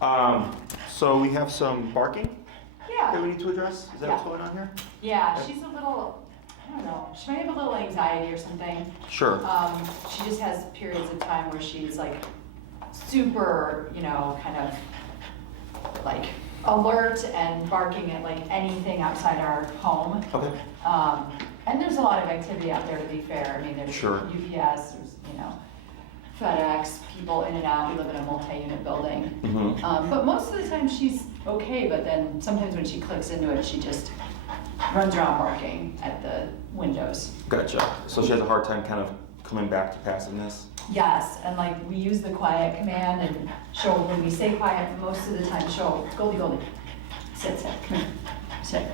So we have some barking Yeah. that we need to address. Is that what's going on here? Yeah, she's a little, I don't know, she might have a little anxiety or something. Sure. She just has periods of time where she's like super, kind of like alert and barking at like anything outside our home. Okay. And there's a lot of activity out there, to be fair. I mean, there's Sure. UPS, there's, FedEx, people in and out. We live in a multi-unit building. Mm-hmm. But most of the time she's okay, but then sometimes when she clicks into it, she just runs around barking at the windows. Gotcha. So she has a hard time kind of coming back to passiveness? Yes, and like we use the quiet command, and when we say quiet, most of the time Goldie, sit, come here, sit.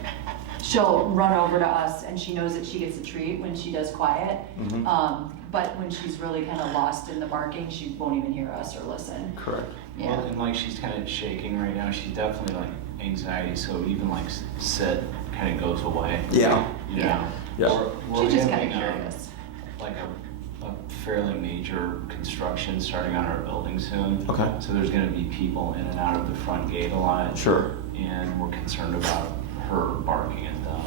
She'll run over to us, and she knows that she gets a treat when she does quiet. Mm-hmm. But when she's really kind of lost in the barking, she won't even hear us or listen. Correct. Yeah. Well, and like she's kind of shaking right now. She's definitely like anxiety, so even like sit kind of goes away. Yeah. You know? Yeah. We're She's just kind having, of curious. like a fairly major construction starting on our building soon. Okay. So there's going to be people in and out of the front gate a lot. Sure. And we're concerned about her barking at them.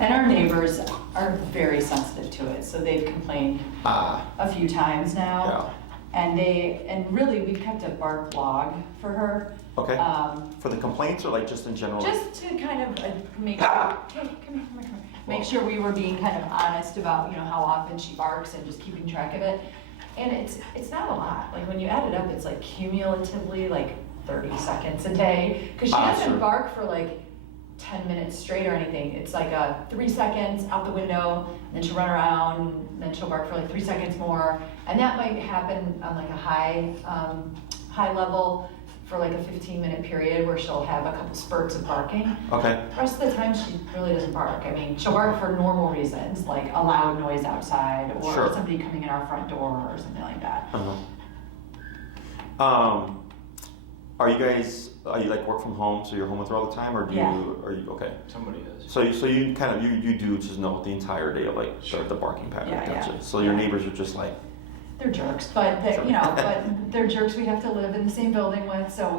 And our neighbors are very sensitive to it, so they've complained a few times now. Yeah. And really, we've kept a bark log for her. Okay. For the complaints or like just in general? Just to kind of make sure, make sure we were being kind of honest about, how often she barks and just keeping track of it. And it's not a lot. Like when you add it up, it's like cumulatively like 30 seconds a day. Because she doesn't sure. bark for like 10 minutes straight or anything. It's like 3 seconds out the window, then she'll run around, and then she'll bark for like 3 seconds more. And that might happen on like a high level for like a 15-minute period where she'll have a couple spurts of barking. Okay. The rest of the time she really doesn't bark. I mean, she'll bark for normal reasons, like a loud noise outside or Sure. somebody coming in our front door or something like that. Uh-huh. Are you like work from home, so you're home with her all the time, or are you okay? Somebody is. So you kind of you do just know the entire day of like Sure. the barking pattern. Yeah, Gotcha. yeah. So your neighbors are just like, They're jerks, but but they're jerks we have to live in the same building with. So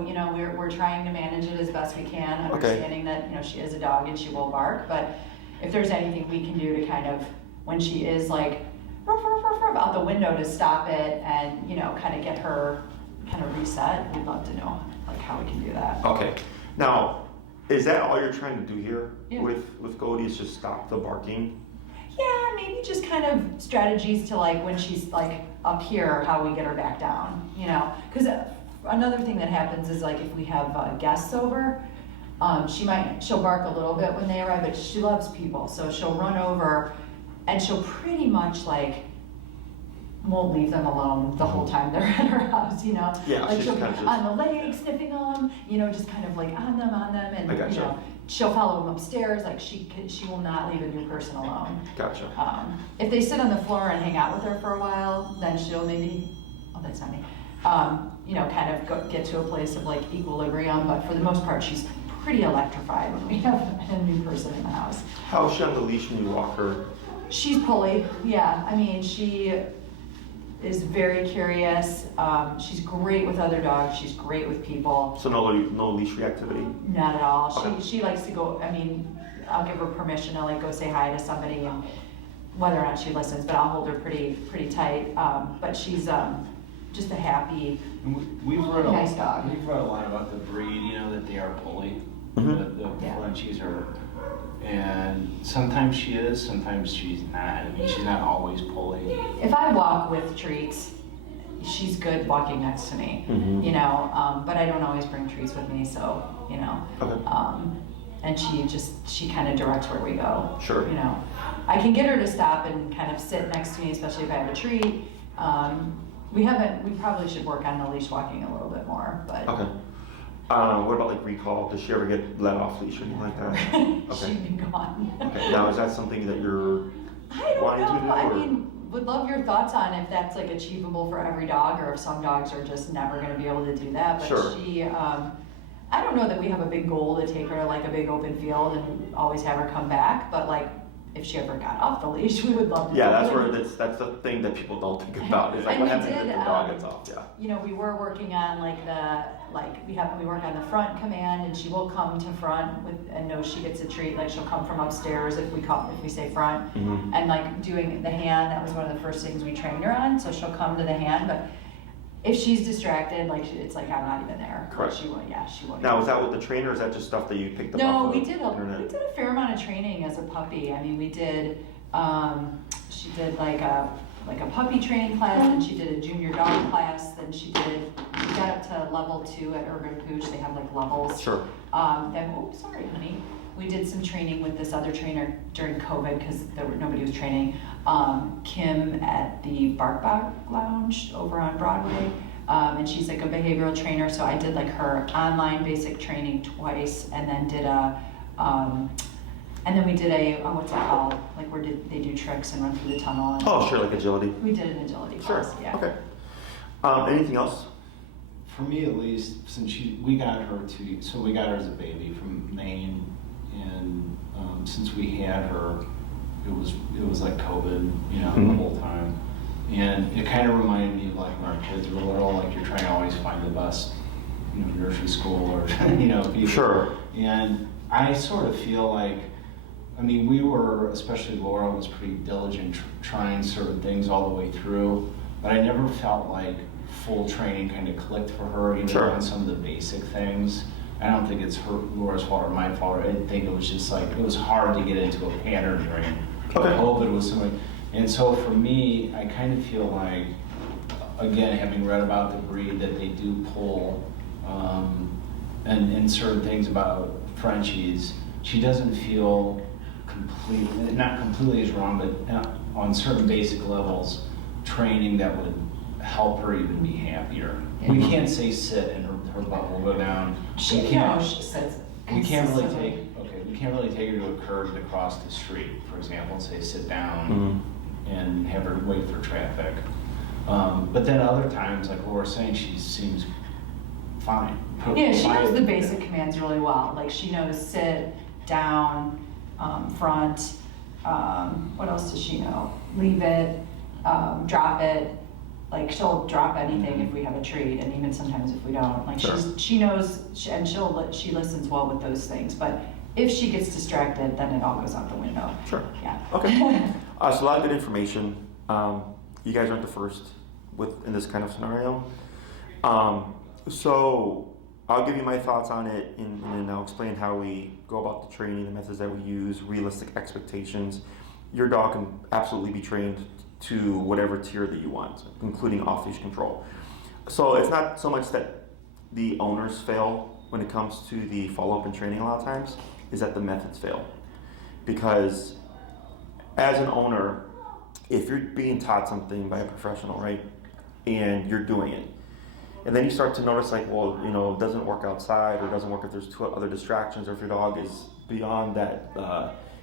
we're trying to manage it as best we can, understanding that she is a dog and she will bark. But if there's anything we can do to kind of, when she is like ruff, ruff, ruff, ruff, out the window, to stop it and kind of get her kind of reset, we'd love to know like how we can do that. okay. Now, is that all you're trying to do here Yeah. with Goldie? Is just stop the barking? Yeah, maybe just kind of strategies to like when she's like up here, how we get her back down, Because another thing that happens is like if we have guests over, she'll bark a little bit when they arrive, but she loves people, so she'll run over and she'll pretty much like won't leave them alone the whole time they're at her house, Yeah, like she's she'll kind be of just on the leg, sniffing them, just kind of like on them, and I gotcha. she'll follow them upstairs. Like she will not leave a new person alone. Gotcha. If they sit on the floor and hang out with her for a while, then she'll maybe, that's not me, kind of get to a place of like equilibrium. But for the most part, she's pretty electrified when we have a new person in the house. How is she on the leash when you walk her? She's pulley, yeah. I mean, she is very curious. She's great with other dogs. She's great with people. So no leash reactivity? Not at all. Okay. She likes to go, I'll give her permission to like go say hi to somebody, and whether or not she listens, but I'll hold her pretty tight. But she's just a happy, We've read nice dog. We've read a lot about the breed, that they are pulley. Mm-hmm. The Yeah. Frenchies are, and sometimes she is, sometimes she's not. She's not always pulley. If I walk with treats, she's good walking next to me, Mhm. but I don't always bring treats with me, so, Okay. and she kind of directs where we go. Sure. I can get her to stop and kind of sit next to me, especially if I have a treat. We probably should work on the leash walking a little bit more, but. Okay. What about like recall? Does she ever get let off leash or anything like that? She'd be gone. Okay. Now, is that something that you're I don't wanting to do? know. I or- mean, would love your thoughts on if that's like achievable for every dog, or if some dogs are just never going to be able to do that. But Sure. she, I don't know that we have a big goal to take her to like a big open field and always have her come back. But like if she ever got off the leash, we would love to. Yeah, that's the thing that people don't think about. It's like what happens if the dog gets off. Yeah. You know, we were working on we work on the front command, and she will come to front and know she gets a treat. Like she'll come from upstairs if we say front, and like doing the hand. That was one of the first things we trained her on. So she'll come to the hand, but if she's distracted, like it's like I'm not even there. Correct. She won't. Yeah, she won't. Now, was that with the trainer, or is that just stuff that you picked up No, off we the did internet? we did a fair amount of training as a puppy. I mean, we did. She did like a puppy training class, then she did a junior dog class, then she got up to level 2 at Urban Pooch. They have like levels. Sure. Then sorry, honey. We did some training with this other trainer during COVID because nobody was training. Kim at the Bark Lounge over on Broadway. And she's like a behavioral trainer, so I did like her online basic training twice, and then did and then we did what's it called? Like where they do tricks and run through the tunnel. And Oh, sure, like agility. we did an agility class. Sure. Yeah. Okay. Anything else? For me at least, since we got her we got her as a baby from Maine, and since we had her, it was like COVID, you know, the whole time. And it kind of reminded me of like when our kids were little, like you're trying to always find the best, you know, nursery school or, you know, people. Sure. And I sort of feel like, I mean, we were, especially Laura was pretty diligent trying certain things all the way through, but I never felt like full training kind of clicked for her, even on some of the basic things. I don't think it's Laura's fault or my fault. I think it was just like, it was hard to get into a pattern during COVID with somebody. And so for me, I kind of feel like, again, having read about the breed, that they do pull, and certain things about Frenchies, she doesn't feel not completely is wrong, but on certain basic levels, training that would help her even be happier. Yeah. We can't say sit and her butt will go down. She says. We can't really take her to a curb to cross the street, for example, and say sit down and have her wait for traffic. But then other times, like Laura's saying, she seems fine. Yeah, she knows the basic commands really well. Like she knows sit, down, front. What else does she know? Leave it, drop it. Like she'll drop anything if we have a treat, and even sometimes if we don't. Like she knows, and she listens well with those things. But if she gets distracted, then it all goes out the window. Sure. Yeah. Okay. So a lot of good information. You guys aren't the first in this kind of scenario. So I'll give you my thoughts on it, and then I'll explain how we go about the training, the methods that we use, realistic expectations. Your dog can absolutely be trained to whatever tier that you want, including off-leash control. So it's not so much that the owners fail when it comes to the follow-up and training a lot of times, is that the methods fail. Because as an owner, if you're being taught something by a professional, right, and you're doing it, and then you start to notice like, well, you know, it doesn't work outside, or it doesn't work if there's two other distractions, or if your dog is beyond that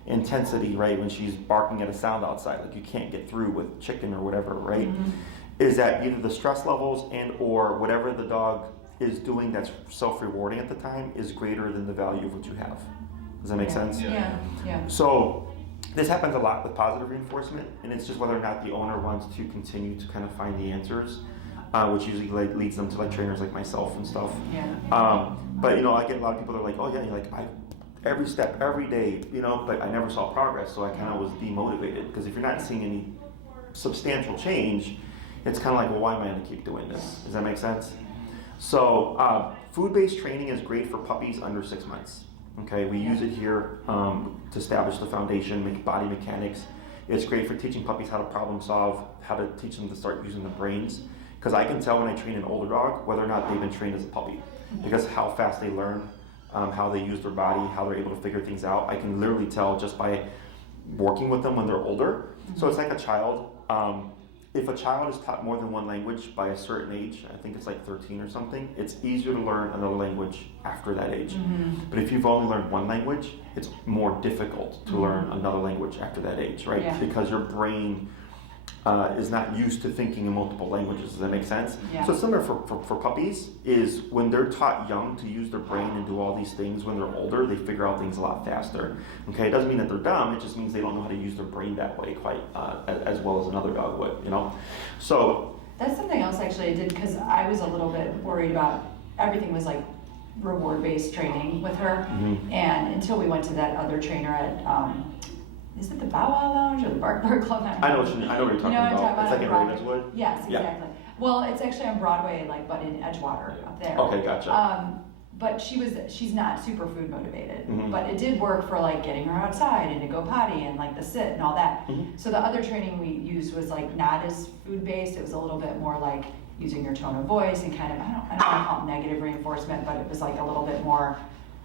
intensity, right, when she's barking at a sound outside, like you can't get through with chicken or whatever, right, is that either the stress levels and or whatever the dog is doing that's self-rewarding at the time is greater than the value of what you have. Does that make sense? Yeah. So this happens a lot with positive reinforcement, and it's just whether or not the owner wants to continue to kind of find the answers, which usually leads them to like trainers like myself and stuff. But you know, I get a lot of people that are like, oh yeah, like every step, every day, you know, but I never saw progress, so I kind of was demotivated, because if you're not seeing any substantial change, it's kind of like, well, why am I going to keep doing this? Does that make sense? So food-based training is great for puppies under 6 months. Okay, we use it here to establish the foundation, make body mechanics. It's great for teaching puppies how to problem solve, how to teach them to start using their brains. Because I can tell when I train an older dog whether or not they've been trained as a puppy, because how fast they learn, how they use their body, how they're able to figure things out. I can literally tell just by working with them when they're older. So it's like a child. If a child is taught more than one language by a certain age, I think it's like 13 or something, it's easier to learn another language after that age. But if you've only learned one language, it's more difficult to learn another language after that age, right? Because your brain is not used to thinking in multiple languages. Does that make sense? Yeah. So similar for puppies is when they're taught young to use their brain and do all these things, when they're older, they figure out things a lot faster. Okay, it doesn't mean that they're dumb, it just means they don't know how to use their brain that way quite as well as another dog would, you know? So that's something else actually I did, because I was a little bit worried about everything was like reward-based training with her, and until we went to that other trainer at is it the Bow Wow Lounge or the Bark Club? I know what you're talking about. It's like in Ravenswood? Yes, exactly. Yeah. Well, it's actually on Broadway, like, but in Edgewater up there. Okay, gotcha. But she's not super food motivated, but it did work for like getting her outside and to go potty and like the sit and all that. So the other training we used was like not as food based. It was a little bit more like using your tone of voice and kind of, I don't want to call it negative reinforcement, but it was like a little bit more,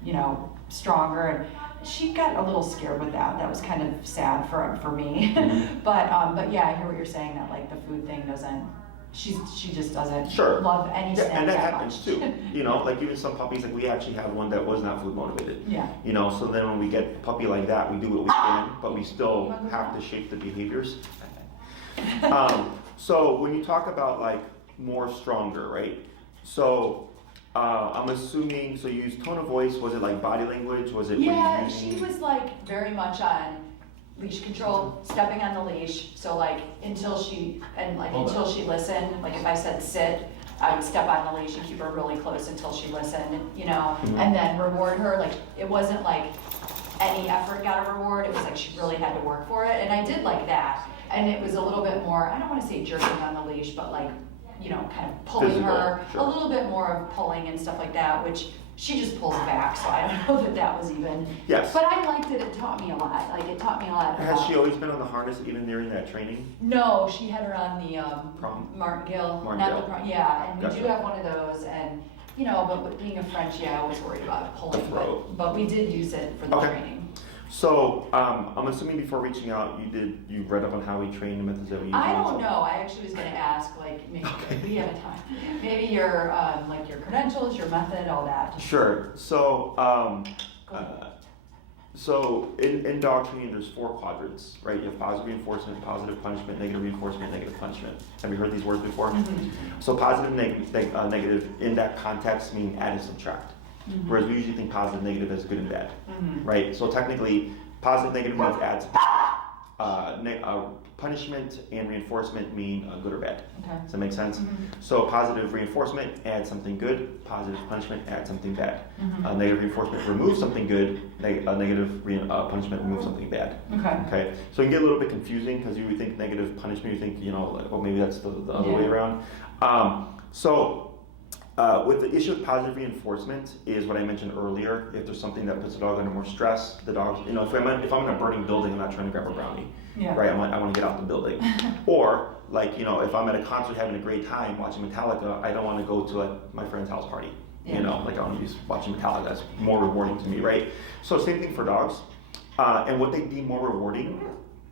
you know, stronger. And she got a little scared with that. That was kind of sad for me. But yeah, I hear what you're saying, that like the food thing doesn't, she just doesn't love any snack and that that happens much. too. You know, like even some puppies, like we actually have one that was not food motivated. Yeah. You know, so then when we get a puppy like that, we do what we can, but we still have to shape the behaviors. So when you talk about like more stronger, right? So I'm assuming, so you use tone of voice, was it like body language? Was it She was like very much on leash control, stepping on the leash. So like until she listened, like if I said sit, I would step on the leash and keep her really close until she listened, you know, and then reward her. Like it wasn't like any effort got a reward. It was like she really had to work for it. And I did like that. And it was a little bit more, I don't want to say jerking on the leash, but like, you know, kind of pulling her, a little bit more of pulling and stuff like that, which she just pulls back, so I don't know that was even. Yes. But I liked it. It taught me a lot. Like it taught me a lot. Has she always been on the harness even during that training? No, she had her on the Martingale. Yeah, and we do have one of those, and you know, but with being a Frenchie, I always worried about pulling. But we did use it for the training. So I'm assuming before reaching out, you read up on how we train the methods that we use. I don't know. I actually was going to ask, like, maybe we have time. Maybe your like your credentials, your method, all that. Sure. So in dog training, there's 4 quadrants, right? You have positive reinforcement, positive punishment, negative reinforcement, negative punishment. Have you heard these words before? So positive, negative in that context mean add and subtract. Whereas we usually think positive, negative as good and bad, right? So technically, positive, negative means add, punishment and reinforcement mean good or bad. Okay. Does that make sense? So positive reinforcement, add something good. Positive punishment, add something bad. Negative reinforcement, remove something good. Negative punishment, remove something bad. Okay. So it can get a little bit confusing because you would think negative punishment, you think, you know, like, well, maybe that's the other way around. With the issue of positive reinforcement is what I mentioned earlier. If there's something that puts the dog under more stress, the dog, you know, if I'm in a burning building, I'm not trying to grab a brownie, right? I want to get out the building. Or like, you know, if I'm at a concert having a great time watching Metallica, I don't want to go to like my friend's house party. You know, like I want to be watching Metallica. That's more rewarding to me, right? So same thing for dogs. And what they deem more rewarding,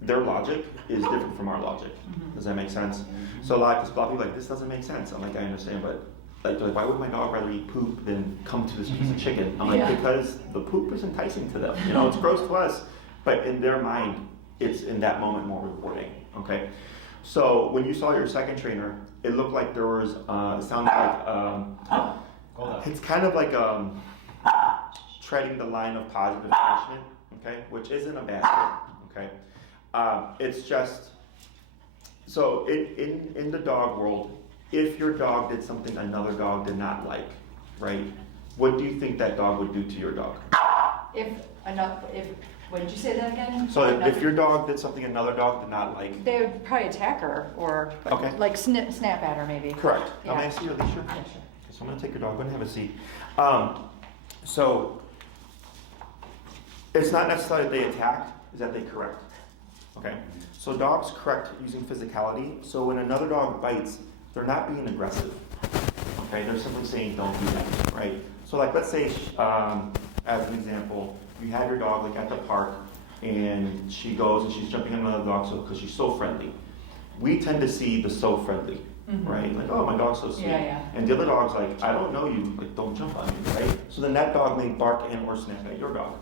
their logic is different from our logic. Does that make sense? So a lot of people are like, this doesn't make sense. I'm like, I understand, but like, why would my dog rather eat poop than come to this piece of chicken? I'm like, because the poop is enticing to them. You know, it's gross to us, but in their mind, it's in that moment more rewarding. Okay. So when you saw your second trainer, it looked like there was, it sounded like, it's kind of like treading the line of positive punishment. Okay, which isn't a bad thing. Okay, it's just so in the dog world. If your dog did something another dog did not like, right? What do you think that dog would do to your dog? What did you say that again? So if your dog did something another dog did not like, they would probably attack her or like snap at her maybe. Correct. Yeah. May I see your leash? Yeah, sure. So I'm gonna take your dog. Go ahead and have a seat. So it's not necessarily that they attack; is that they correct. Okay. So dogs correct using physicality. So when another dog bites, they're not being aggressive, okay? They're simply saying, don't do that, right? So like, let's say, as an example, you have your dog like at the park and she goes and she's jumping on another dog because she's so friendly. We tend to see the so friendly, right? Like, oh, my dog's so sweet. And the other dog's like, I don't know you, like, don't jump on me, right? So then that dog may bark and or snap at your dog.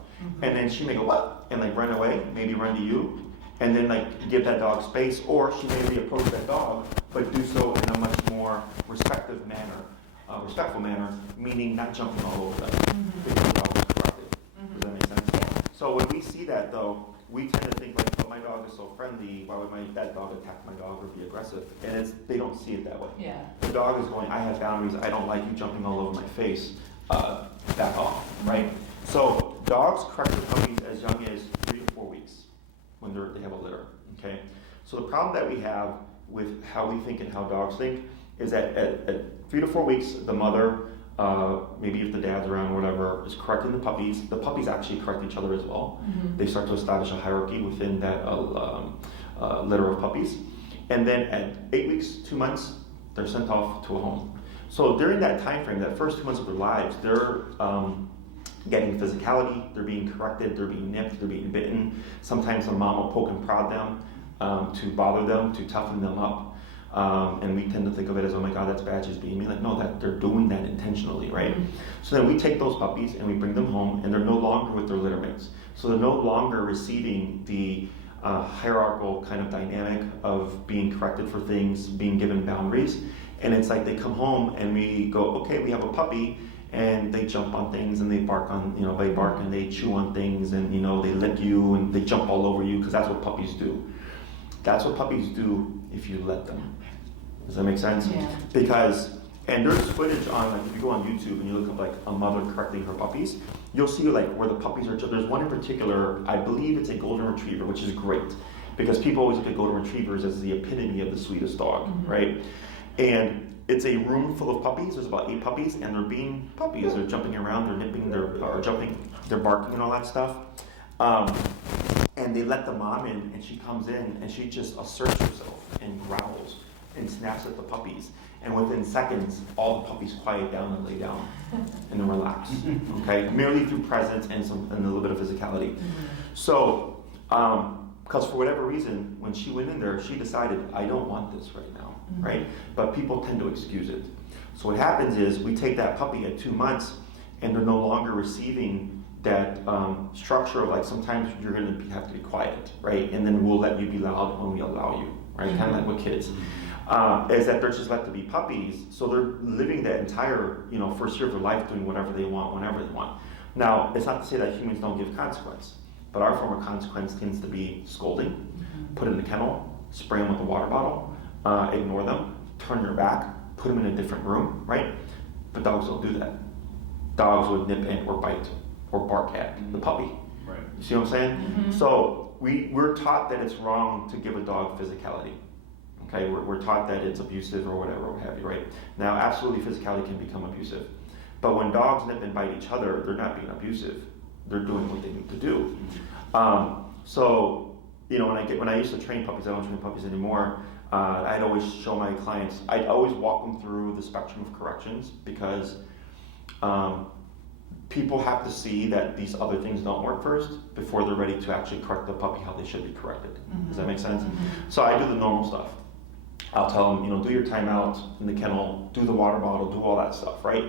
And then she may go, what? And like run away, maybe run to you. and then like give that dog space, or she may reapproach that dog, but do so in a much more respectful manner, meaning not jumping all over them because the dog is corrected. Does that make sense? Yeah. So when we see that though, we tend to think like, but my dog is so friendly, why would that dog attack my dog or be aggressive? And they don't see it that way. Yeah. The dog is going, I have boundaries, I don't like you jumping all over my face, back off, right? So dogs correct their puppies as young as 3 to 4 weeks when they have a litter, okay? So the problem that we have with how we think and how dogs think is that at 3 to 4 weeks, the mother, maybe if the dad's around or whatever, is correcting the puppies. The puppies actually correct each other as well. They start to establish a hierarchy within that litter of puppies. And then at 8 weeks, 2 months, they're sent off to a home. So during that time frame, that first 2 months of their lives, they're getting physicality, they're being corrected, they're being nipped, they're being bitten. Sometimes the mom will poke and prod them to bother them, to toughen them up. And we tend to think of it as, oh my God, that's bad, she's being mean. Like, no, that they're doing that intentionally, right? So then we take those puppies and we bring them home, and they're no longer with their litter mates. So they're no longer receiving the hierarchical kind of dynamic of being corrected for things, being given boundaries. And it's like they come home and we go, okay, we have a puppy, and they jump on things and they bark and they chew on things, and they lick you and they jump all over you, because that's what puppies do. That's what puppies do if you let them. Does that make sense? Yeah. And there's footage on, like, if you go on YouTube and you look up like a mother correcting her puppies, you'll see like where the puppies are. There's one in particular, I believe it's a golden retriever, which is great, because people always look at golden retrievers as the epitome of the sweetest dog, right? And it's a room full of puppies. There's about 8 puppies, and they're being puppies. They're jumping around, they're nipping, they're jumping, they're barking and all that stuff. And they let the mom in, and she comes in and she just asserts herself and growls and snaps at the puppies. And within seconds, all the puppies quiet down and lay down and then relax. Okay, merely through presence and a little bit of physicality. So, because for whatever reason, when she went in there, she decided, I don't want this right now, right? But people tend to excuse it. So what happens is we take that puppy at 2 months, and they're no longer receiving that structure of like, sometimes you're going to have to be quiet, right? And then we'll let you be loud when we allow you, right? Kind of like with kids. Is that they're just let to be puppies, so they're living that entire first year of their life doing whatever they want, whenever they want. Now, it's not to say that humans don't give consequence, but our form of consequence tends to be scolding, put in the kennel, spray them with a water bottle, ignore them, turn your back, put them in a different room, right? But dogs don't do that. Dogs would nip in or bite or bark at the puppy. Right. You see what I'm saying? So we're taught that it's wrong to give a dog physicality. Okay, we're taught that it's abusive or whatever, what have you, right? Now, absolutely, physicality can become abusive. But when dogs nip and bite each other, they're not being abusive. They're doing what they need to do. So, when I used to train puppies, I don't train puppies anymore. I'd always show my clients, I'd always walk them through the spectrum of corrections, because people have to see that these other things don't work first before they're ready to actually correct the puppy how they should be corrected. Does that make sense? So I do the normal stuff. I'll tell them, do your timeout in the kennel, do the water bottle, do all that stuff, right?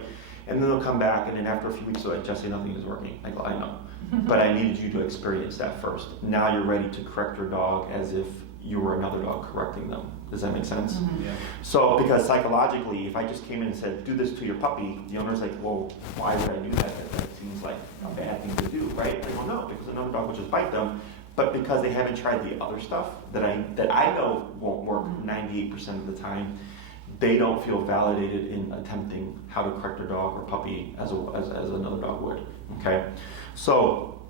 And then they'll come back, and then after a few weeks, they're like, Jesse, nothing is working. I go, I know, but I needed you to experience that first. Now you're ready to correct your dog as if you were another dog correcting them. Does that make sense? Yeah. So, because psychologically, if I just came in and said, do this to your puppy, the owner's like, well, why would I do that? That seems like a bad thing to do, right? Like, well, no, because another dog would just bite them. But because they haven't tried the other stuff that I know won't work 98% of the time, they don't feel validated in attempting how to correct their dog or puppy as another dog would. Okay, so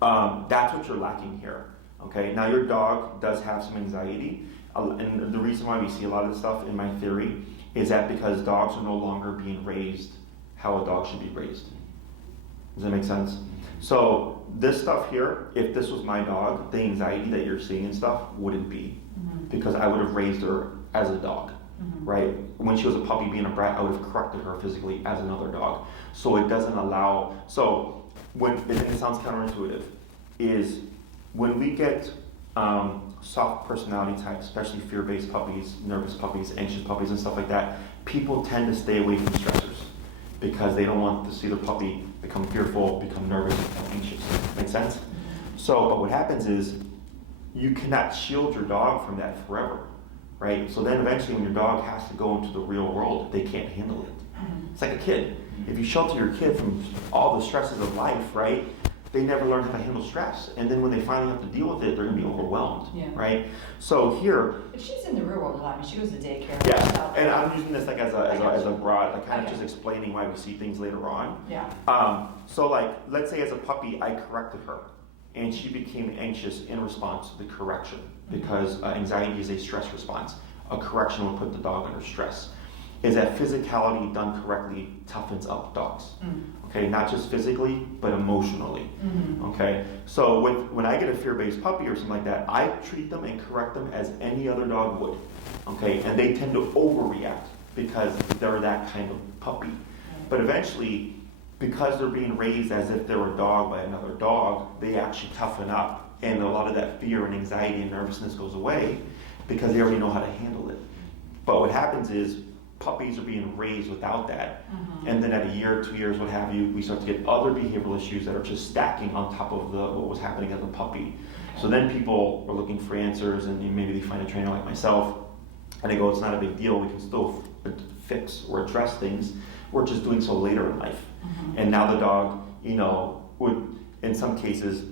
that's what you're lacking here. Okay, now your dog does have some anxiety, and the reason why we see a lot of this stuff in my theory is that because dogs are no longer being raised how a dog should be raised. Does that make sense? So this stuff here, if this was my dog, the anxiety that you're seeing and stuff wouldn't be, because I would have raised her as a dog, right? When she was a puppy being a brat, I would have corrected her physically as another dog. So it doesn't allow, and it sounds counterintuitive, is when we get soft personality types, especially fear-based puppies, nervous puppies, anxious puppies and stuff like that, people tend to stay away from stressors because they don't want to see their puppy become fearful, become nervous, become anxious. Make sense? So, but what happens is you cannot shield your dog from that forever, right? So then eventually when your dog has to go into the real world, they can't handle it. It's like a kid. If you shelter your kid from all the stresses of life, right, they never learn how to handle stress. And then when they finally have to deal with it, they're going to be overwhelmed, right? So here... But she's in the real world a lot. I mean, she goes to daycare. Yeah, and I'm using this like as a broad, like kind of just explaining why we see things later on. Yeah. So like, let's say as a puppy, I corrected her, and she became anxious in response to the correction, because anxiety is a stress response. A correction would put the dog under stress. Is that physicality done correctly toughens up dogs. Okay, not just physically, but emotionally. Okay, so when I get a fear-based puppy or something like that, I treat them and correct them as any other dog would. Okay, and they tend to overreact because they're that kind of puppy. But eventually, because they're being raised as if they're a dog by another dog, they actually toughen up, and a lot of that fear and anxiety and nervousness goes away because they already know how to handle it. But what happens is, puppies are being raised without that, and then at a year, 2 years, what have you, we start to get other behavioral issues that are just stacking on top of what was happening as a puppy. So then people are looking for answers, and maybe they find a trainer like myself, and they go, it's not a big deal, we can still fix or address things. We're just doing so later in life. And now the dog, would, in some cases,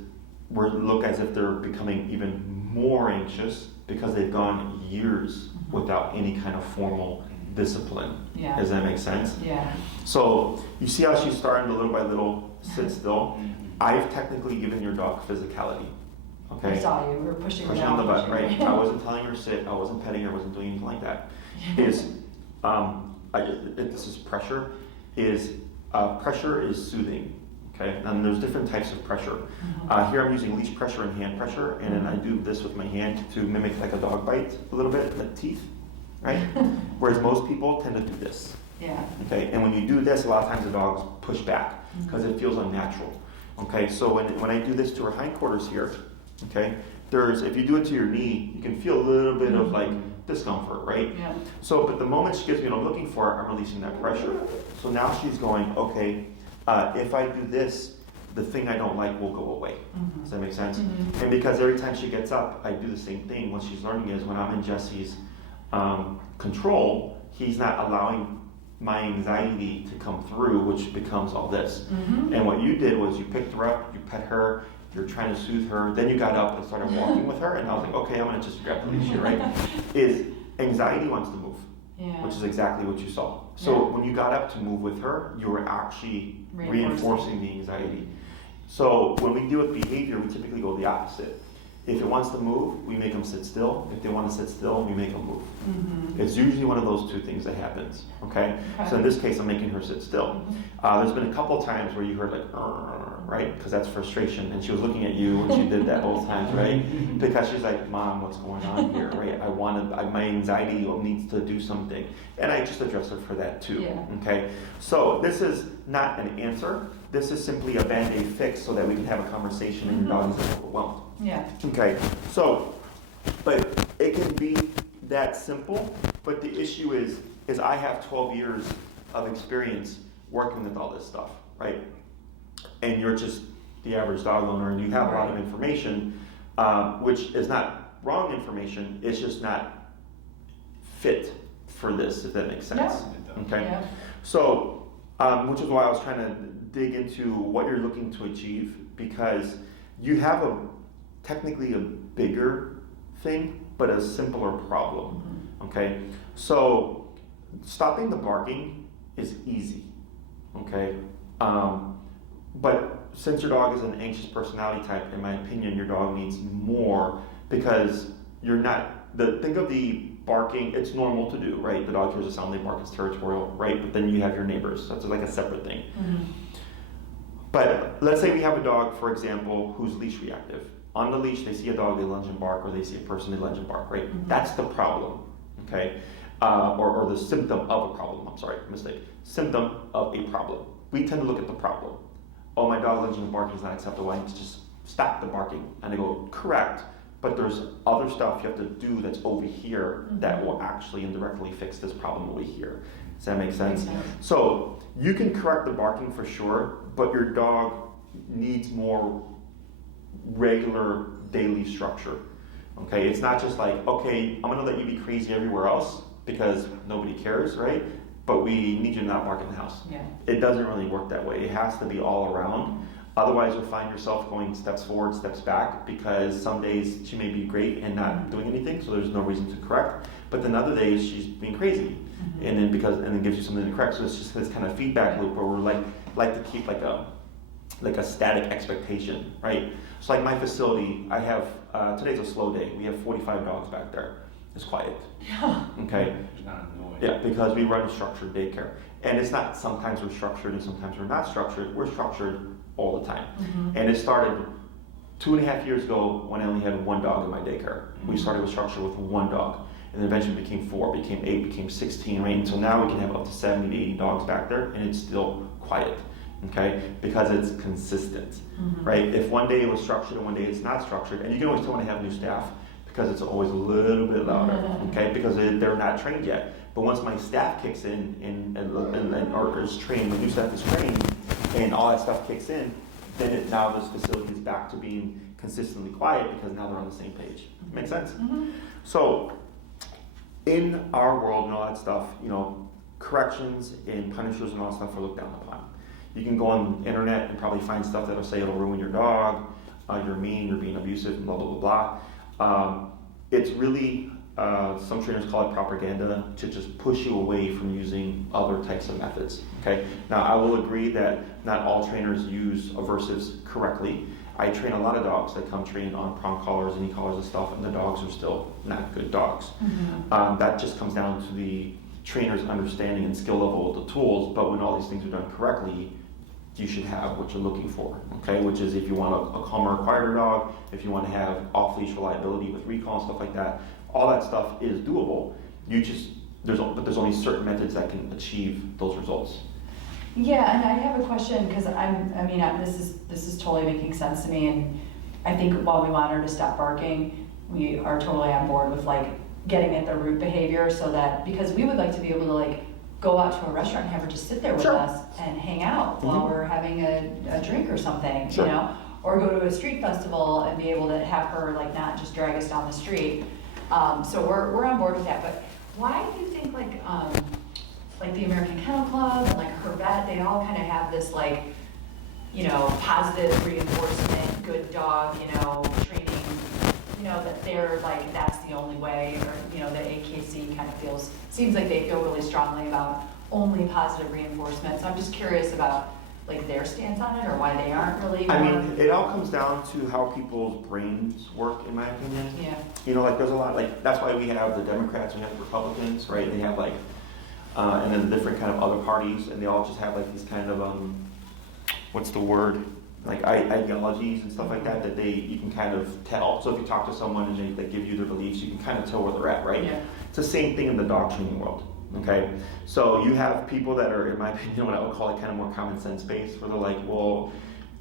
look as if they're becoming even more anxious because they've gone years without any kind of formal discipline. Yeah. Does that make sense? Yeah. So you see how she's starting to little by little sit still? I've technically given your dog physicality. Okay? I saw you. We were pushing her on the down. butt, right? I wasn't telling her to sit. I wasn't petting her. I wasn't doing anything like that. This is pressure. Pressure is soothing. Okay, and there's different types of pressure. Here I'm using leash pressure and hand pressure, and then I do this with my hand to mimic like a dog bite a little bit, like teeth, right? Whereas most people tend to do this. Yeah. Okay, and when you do this, a lot of times the dogs push back because it feels unnatural. Okay, so when I do this to her hindquarters here, okay, if you do it to your knee, you can feel a little bit of like discomfort, right? Yeah. So, but the moment she gives me what I'm looking for, I'm releasing that pressure. So now she's going, okay, if I do this, the thing I don't like will go away. Does that make sense? And because every time she gets up, I do the same thing. What she's learning is when I'm in Jesse's control, he's not allowing my anxiety to come through, which becomes all this. And what you did was you picked her up, you pet her, you're trying to soothe her, then you got up and started walking with her, and I was like, okay, I'm gonna just grab the leash here, right? Is anxiety wants to move, which is exactly what you saw. So when you got up to move with her, you were actually reinforcing the anxiety. So when we deal with behavior, we typically go the opposite. If it wants to move, we make them sit still. If they want to sit still, we make them move. It's usually one of those two things that happens, okay? So in this case, I'm making her sit still. There's been a couple times where you heard like, right? Because that's frustration. And she was looking at you when she did that both times, right? Because she's like, Mom, what's going on here, right? My anxiety needs to do something. And I just address her for that too, okay? So this is not an answer. This is simply a Band-Aid fix so that we can have a conversation and your dog isn't overwhelmed. Yeah. Okay, so, but it can be that simple, but the issue is I have 12 years of experience working with all this stuff, right? And you're just the average dog owner and you have a lot of information, which is not wrong information, it's just not fit for this, if that makes sense. Okay, so, which is why I was trying to dig into what you're looking to achieve, because you have technically a bigger thing, but a simpler problem, okay? So stopping the barking is easy, okay? But since your dog is an anxious personality type, in my opinion, your dog needs more, because think of the barking, it's normal to do, right? The dog hears a sound, they bark, it's territorial, right? But then you have your neighbors, so it's like a separate thing. But let's say we have a dog, for example, who's leash reactive. On the leash, they see a dog, they lunge and bark, or they see a person, they lunge and bark, right? That's the problem, okay? Or the symptom of a problem, symptom of a problem. We tend to look at the problem. Oh, my dog lunging and barking is not acceptable, I need to just stop the barking. And I go, correct, but there's other stuff you have to do that's over here that will actually indirectly fix this problem over here. Does that make sense? So you can correct the barking for sure, but your dog needs more regular daily structure. Okay, it's not just like, okay, I'm gonna let you be crazy everywhere else because nobody cares, right? But we need you to not bark in the house. Yeah. It doesn't really work that way. It has to be all around. Otherwise, you'll find yourself going steps forward, steps back, because some days she may be great and not doing anything, so there's no reason to correct. But then other days she's being crazy, and then gives you something to correct. So it's just this kind of feedback loop where we're like to keep like a static expectation, right? So like my facility, I have today's a slow day. We have 45 dogs back there. It's quiet. Yeah. Okay. There's not noise. Yeah, because we run a structured daycare, and it's not sometimes we're structured and sometimes we're not structured. We're structured all the time, and it started 2.5 years ago when I only had one dog in my daycare. We started with structure with one dog, and then eventually became 4, became 8, became 16, right? Until now we can have up to 70 to 80 dogs back there, and it's still quiet. Okay, because it's consistent, right? If one day it was structured and one day it's not structured, and you can always tell when I have new staff because it's always a little bit louder, okay? Because they're not trained yet. But once my staff kicks in or is trained, the new staff is trained, and all that stuff kicks in, then now this facility is back to being consistently quiet because now they're on the same page. Make sense? So, in our world and all that stuff, corrections and punishers and all that stuff are looked down upon. You can go on the internet and probably find stuff that'll say it'll ruin your dog, you're mean, you're being abusive, and blah, blah, blah, blah. It's really, some trainers call it propaganda to just push you away from using other types of methods, okay? Now, I will agree that not all trainers use aversives correctly. I train a lot of dogs that come trained on prong collars and e-collars and stuff, and the dogs are still not good dogs. That just comes down to the trainer's understanding and skill level of the tools, but when all these things are done correctly, you should have what you're looking for, okay? Which is if you want a calmer, quieter dog, if you want to have off-leash reliability with recall and stuff like that, all that stuff is doable. But there's only certain methods that can achieve those results. Yeah, and I have a question because this is totally making sense to me, and I think while we want her to stop barking, we are totally on board with like getting at the root behavior, so that because we would like to be able to like go out to a restaurant and have her just sit there with us and hang out while we're having a drink or something, or go to a street festival and be able to have her like not just drag us down the street. So we're on board with that. But why do you think like the American Kennel Club and like her vet, they all kind of have this like, positive reinforcement, good dog, training, that they're like, that's the only way, or, the AKC kind of seems like they feel really strongly about only positive reinforcement. So I'm just curious about like their stance on it or why they aren't really. It all comes down to how people's brains work, in my opinion. Yeah. Like there's a lot, like that's why we have the Democrats, we have the Republicans, right? They have like, and then the different kind of other parties, and they all just have like these kind of, what's the word? Like ideologies and stuff like that you can kind of tell. So if you talk to someone and they give you their beliefs, you can kind of tell where they're at, right? Yeah. It's the same thing in the dog training world, okay? So you have people that are, in my opinion, what I would call it kind of more common sense based, where they're like, well,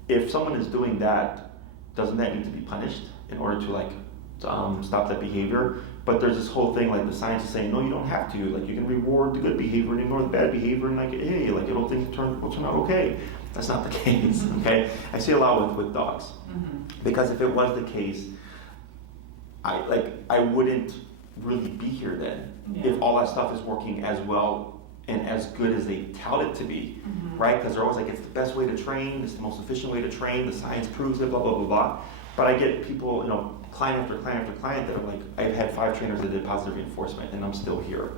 if someone is doing that, doesn't that need to be punished in order to like stop that behavior? But there's this whole thing, like the science is saying, no, you don't have to. Like you can reward the good behavior and ignore the bad behavior, and like, hey, like will turn out okay. That's not the case, okay? I see a lot with dogs. Because if it was the case, I wouldn't really be here then. If all that stuff is working as well and as good as they tout it to be, right? Because they're always like, it's the best way to train, it's the most efficient way to train, the science proves it, blah, blah, blah, blah. But I get people, client after client after client that are like, I've had 5 trainers that did positive reinforcement and I'm still here.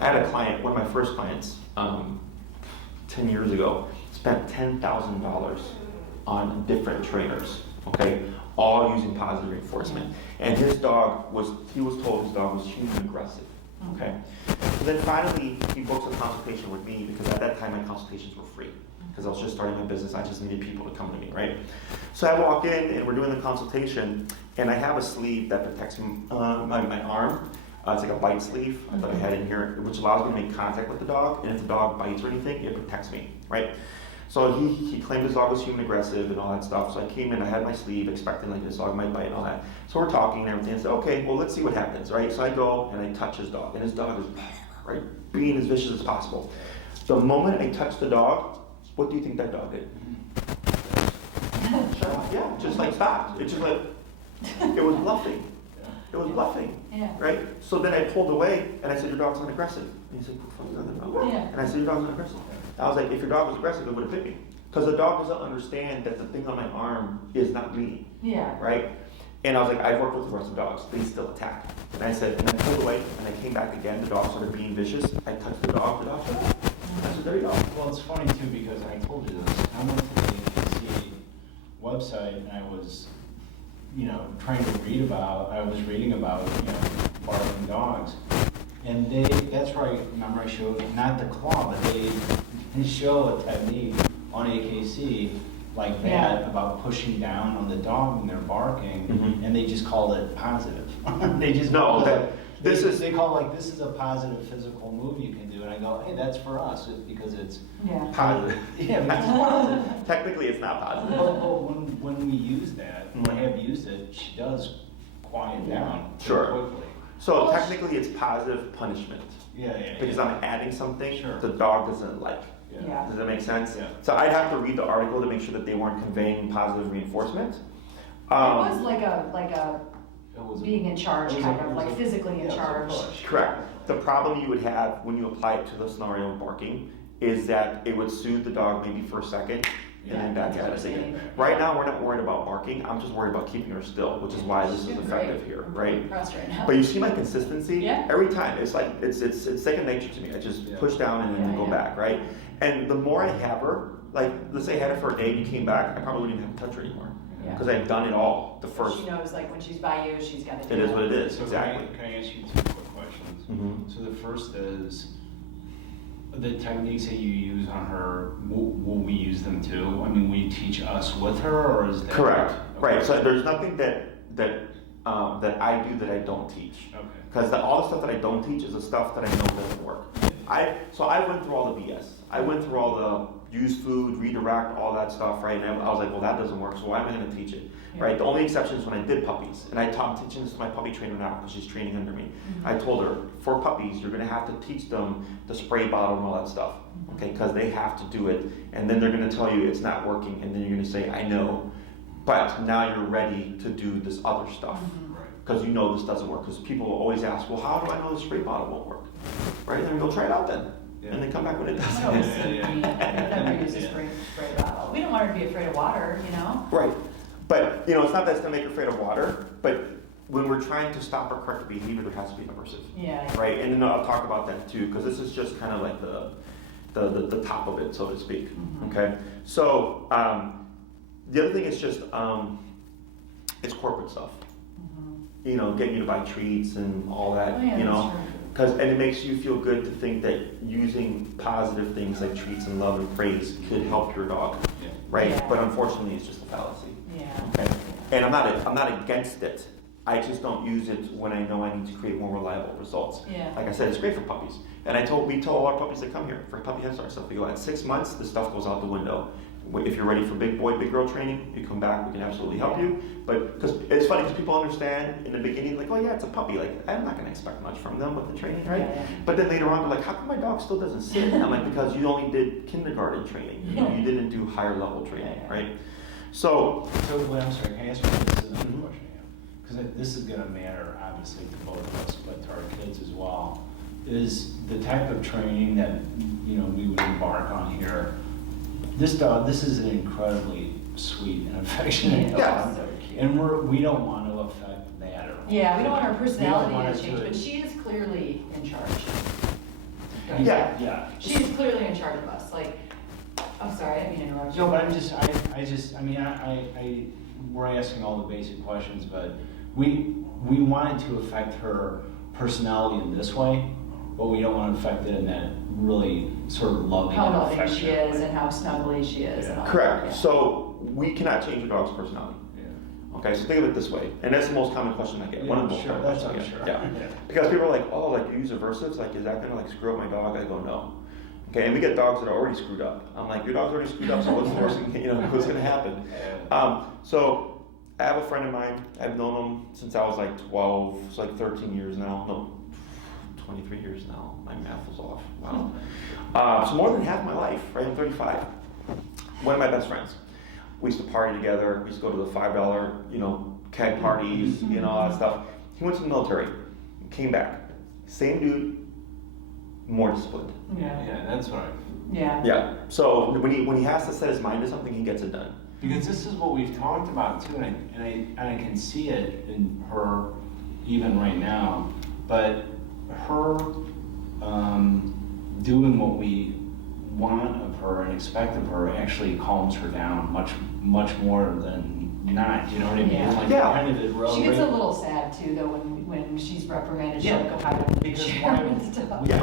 I had a client, one of my first clients, 10 years ago, spent $10,000 on different trainers, okay, all using positive reinforcement. And he was told his dog was human aggressive, okay. So then finally, he books a consultation with me because at that time my consultations were free because I was just starting my business. I just needed people to come to me, right? So I walk in and we're doing the consultation, and I have a sleeve that protects my arm. It's like a bite sleeve that I had in here, which allows me to make contact with the dog, and if the dog bites or anything, it protects me, right? So he claimed his dog was human aggressive and all that stuff. So I came in, I had my sleeve, expecting like this dog might bite and all that. So we're talking and everything. I said, okay, well let's see what happens, right? So I go and I touch his dog, and his dog is right, being as vicious as possible. The moment I touched the dog, what do you think that dog did? Yeah, just like stopped. It just like, it was bluffing. It was bluffing. Yeah. Right? So then I pulled away and I said, your dog's not aggressive. And he said, no. Yeah. And I said, your dog's not aggressive. I was like, if your dog was aggressive, it would have bit me. Because the dog doesn't understand that the thing on my arm is not me. Yeah. Right? And I was like, I've worked with aggressive dogs. They still attack. And I said, and I pulled away and I came back again. The dog started being vicious. I touched the dog shut up. I said, there you go. Well, it's funny too because I told you this. I went to the AKC website and I was, trying to read about. I was reading about, barking dogs, and that's where I showed not the claw, but they show a technique on AKC like that about pushing down on the dog when they're barking, and they just called it positive. They just they call it like this is a positive physical move you can do, and I go, hey, that's for us because it's positive. Yeah, because it's positive. Technically, it's not positive. But when we use that, when I have used it, she does quiet down quickly. So technically, it's positive punishment. Because I'm adding something the dog doesn't like. Yeah. Does that make sense? Yeah. So I'd have to read the article to make sure that they weren't conveying positive reinforcement. It was like a being in charge, kind of like physically in charge. Correct. The problem you would have when you apply it to the scenario of barking is that it would soothe the dog maybe for a second and then back at us again. Right now, we're not worried about barking. I'm just worried about keeping her still, which is why this is effective here, right? But you see my consistency? Yeah. Every time. It's like, it's second nature to me. I just push down and then go back, right? And the more I have her, like, let's say I had her for a day and you came back, I probably wouldn't even have to touch her anymore. Because I've done it all. The first. She knows, like, when she's by you, she's got to do it. It is what it is, so exactly. Can I ask you two quick questions? So the first is, the techniques that you use on her, will we use them too? I mean, will you teach us with her, or is that... Correct. Okay. Right, so there's nothing that I do that I don't teach. Okay. Because all the stuff that I don't teach is the stuff that I know doesn't work. I went through all the BS. I went through all the use food, redirect, all that stuff, right? And I was like, well, that doesn't work, so why am I going to teach it? Right? The only exception is when I did puppies. And I'm teaching this to my puppy trainer now because she's training under me. I told her, for puppies, you're going to have to teach them the spray bottle and all that stuff. Okay? Because they have to do it. And then they're going to tell you it's not working. And then you're going to say, I know. But now you're ready to do this other stuff. Because you know this doesn't work. Because people will always ask, well, how do I know the spray bottle won't work? Right? Then go try it out then. And then come back when it doesn't. We never use a spray bottle. We don't want her to be afraid of water, Right. But, it's not that it's going to make her afraid of water, but when we're trying to stop her correct behavior, there has to be an aversive. Right? And then I'll talk about that too, because this is just kind of like the top of it, so to speak. Okay? So, the other thing is just, it's corporate stuff. Getting you to buy treats and all that, and it makes you feel good to think that using positive things like treats and love and praise could help your dog, right? But unfortunately, it's just a fallacy. Okay? And I'm not against it. I just don't use it when I know I need to create more reliable results. Like I said, it's great for puppies. And we tell all our puppies that come here for puppy head start stuff. We go at 6 months, the stuff goes out the window. If you're ready for big boy, big girl training, you come back, we can absolutely help you. But because it's funny because people understand in the beginning, like, oh yeah, it's a puppy. Like, I'm not going to expect much from them with the training, right? But then later on, they're like, how come my dog still doesn't sit? And I'm like, because you only did kindergarten training. You didn't do higher level training, right? So wait, I'm sorry, can I ask you this is another question I have? Because this is going to matter, obviously, to both of us, but to our kids as well. Is the type of training that, we would embark on here, this is an incredibly sweet and affectionate dog. And we don't want to affect that at all. We don't want her personality to change, but she is clearly in charge. She is clearly in charge of us. Like, I'm sorry, I didn't mean to interrupt you. No, but we're asking all the basic questions, but we wanted to affect her personality in this way, but we don't want to affect it in that really sort of loving how and loving she affectionate is way. And how snuggly she is. And all correct. That. So we cannot change your dog's personality. Okay, so think of it this way, and that's the most common question I get. One of the most common questions I get. Because people are like, oh, like you use aversives, like is that gonna like screw up my dog? I go, no. Okay, and we get dogs that are already screwed up. I'm like, your dog's already screwed up, so what's the worst thing, what's gonna happen? So I have a friend of mine. I've known him since I was like 12. It's like 13 years now. No, 23 years now. My math was off. Wow. So more than half my life, right? I'm 35. One of my best friends. We used to party together. We used to go to the $5, keg parties, all that stuff. He went to the military, came back, same dude, more disciplined. Yeah, that's what I. Yeah. So when he has to set his mind to something, he gets it done. Because this is what we've talked about too, and I can see it in her even right now. But her doing what we want of her and expect of her actually calms her down much more than not. You know what I mean? Yeah. Like Yeah. kind of She gets a little sad too, though, when she's reprimanded. She'll go hide and because share and stuff. Yeah,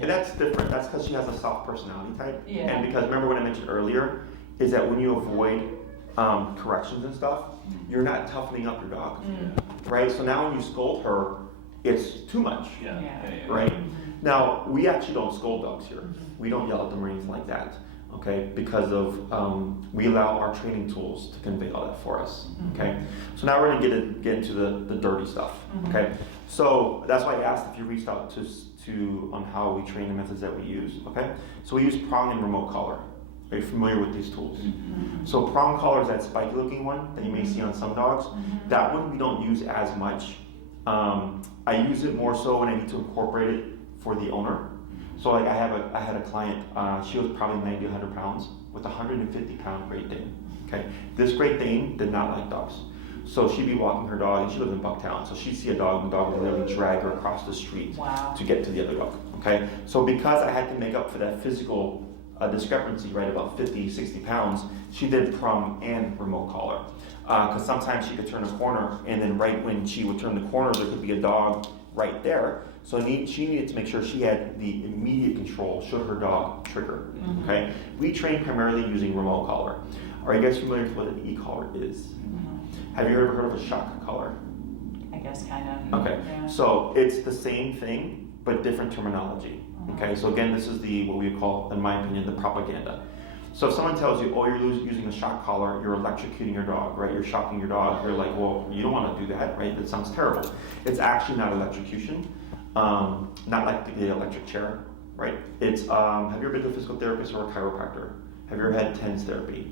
and that's different. That's because she has a soft personality type. Yeah. And because remember what I mentioned earlier, is that when you avoid corrections and stuff, you're not toughening up your dog, right? So now when you scold her, it's too much, Yeah. right? Now, we actually don't scold dogs here. We don't yell at them or anything like that, okay? Because of, we allow our training tools to convey all that for us, okay? So now we're gonna get into the dirty stuff, okay? So that's why I asked if you reached out to on how we train the methods that we use, okay? So we use prong and remote collar. Are you familiar with these tools? So prong collar is that spiky looking one that you may see on some dogs. That one we don't use as much. I use it more so when I need to incorporate it for the owner. So like I had a client, she was probably 90, 100 pounds with a 150-pound Great Dane. Okay, this Great Dane did not like dogs. So she'd be walking her dog, and she lives in Bucktown. So she'd see a dog, and the dog would literally drag her across the street to get to the other dog. Okay, so because I had to make up for that physical discrepancy, right, about 50, 60 pounds, she did prong and remote collar. Because sometimes she could turn a corner, and then right when she would turn the corner, there could be a dog right there. So she needed to make sure she had the immediate control should her dog trigger. Okay, we train primarily using remote collar. Are you guys familiar with what an e-collar is? Have you ever heard of a shock collar? I guess kind of. Okay, so it's the same thing but different terminology. Okay, so again, this is what we call, in my opinion, the propaganda. So if someone tells you, oh, you're using a shock collar, you're electrocuting your dog, right? You're shocking your dog. You're like, well, you don't want to do that, right? That sounds terrible. It's actually not electrocution, not like the electric chair, right? It's, have you ever been to a physical therapist or a chiropractor? Have you ever had TENS therapy?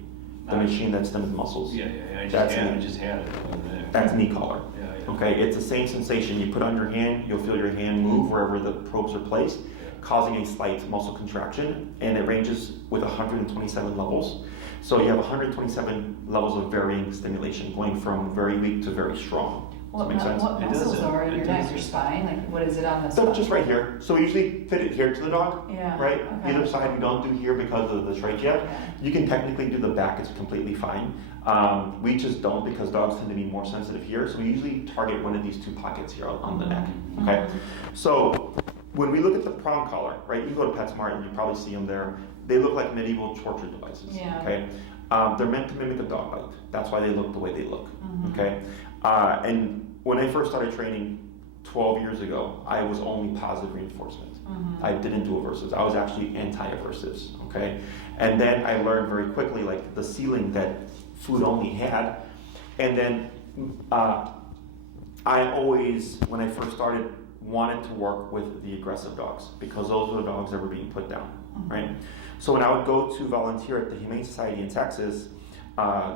The machine that stims muscles. Yeah. I just had it. That's knee collar. Yeah. Okay, it's the same sensation. You put it on your hand, you'll feel your hand move wherever the probes are placed, causing a slight muscle contraction, and it ranges with 127 levels. So you have 127 levels of varying stimulation, going from very weak to very strong. Does that make sense? What muscles are in your neck, your spine? Like, what is it on the So spine? just right here. So we usually fit it here to the dog, right? Okay. Either side we don't do here because of the trachea. You can technically do the back, it's completely fine. We just don't because dogs tend to be more sensitive here. So we usually target one of these two pockets here on the neck, okay? So when we look at the prong collar, right? You go to PetSmart and you probably see them there. They look like medieval torture devices, okay? They're meant to mimic a dog bite. That's why they look the way they look, okay? And when I first started training 12 years ago, I was only positive reinforcement. I didn't do aversives. I was actually anti-aversives, okay? And then I learned very quickly, like, the ceiling that food only had. And then I always, when I first started, wanted to work with the aggressive dogs because those were the dogs that were being put down, right? So when I would go to volunteer at the Humane Society in Texas,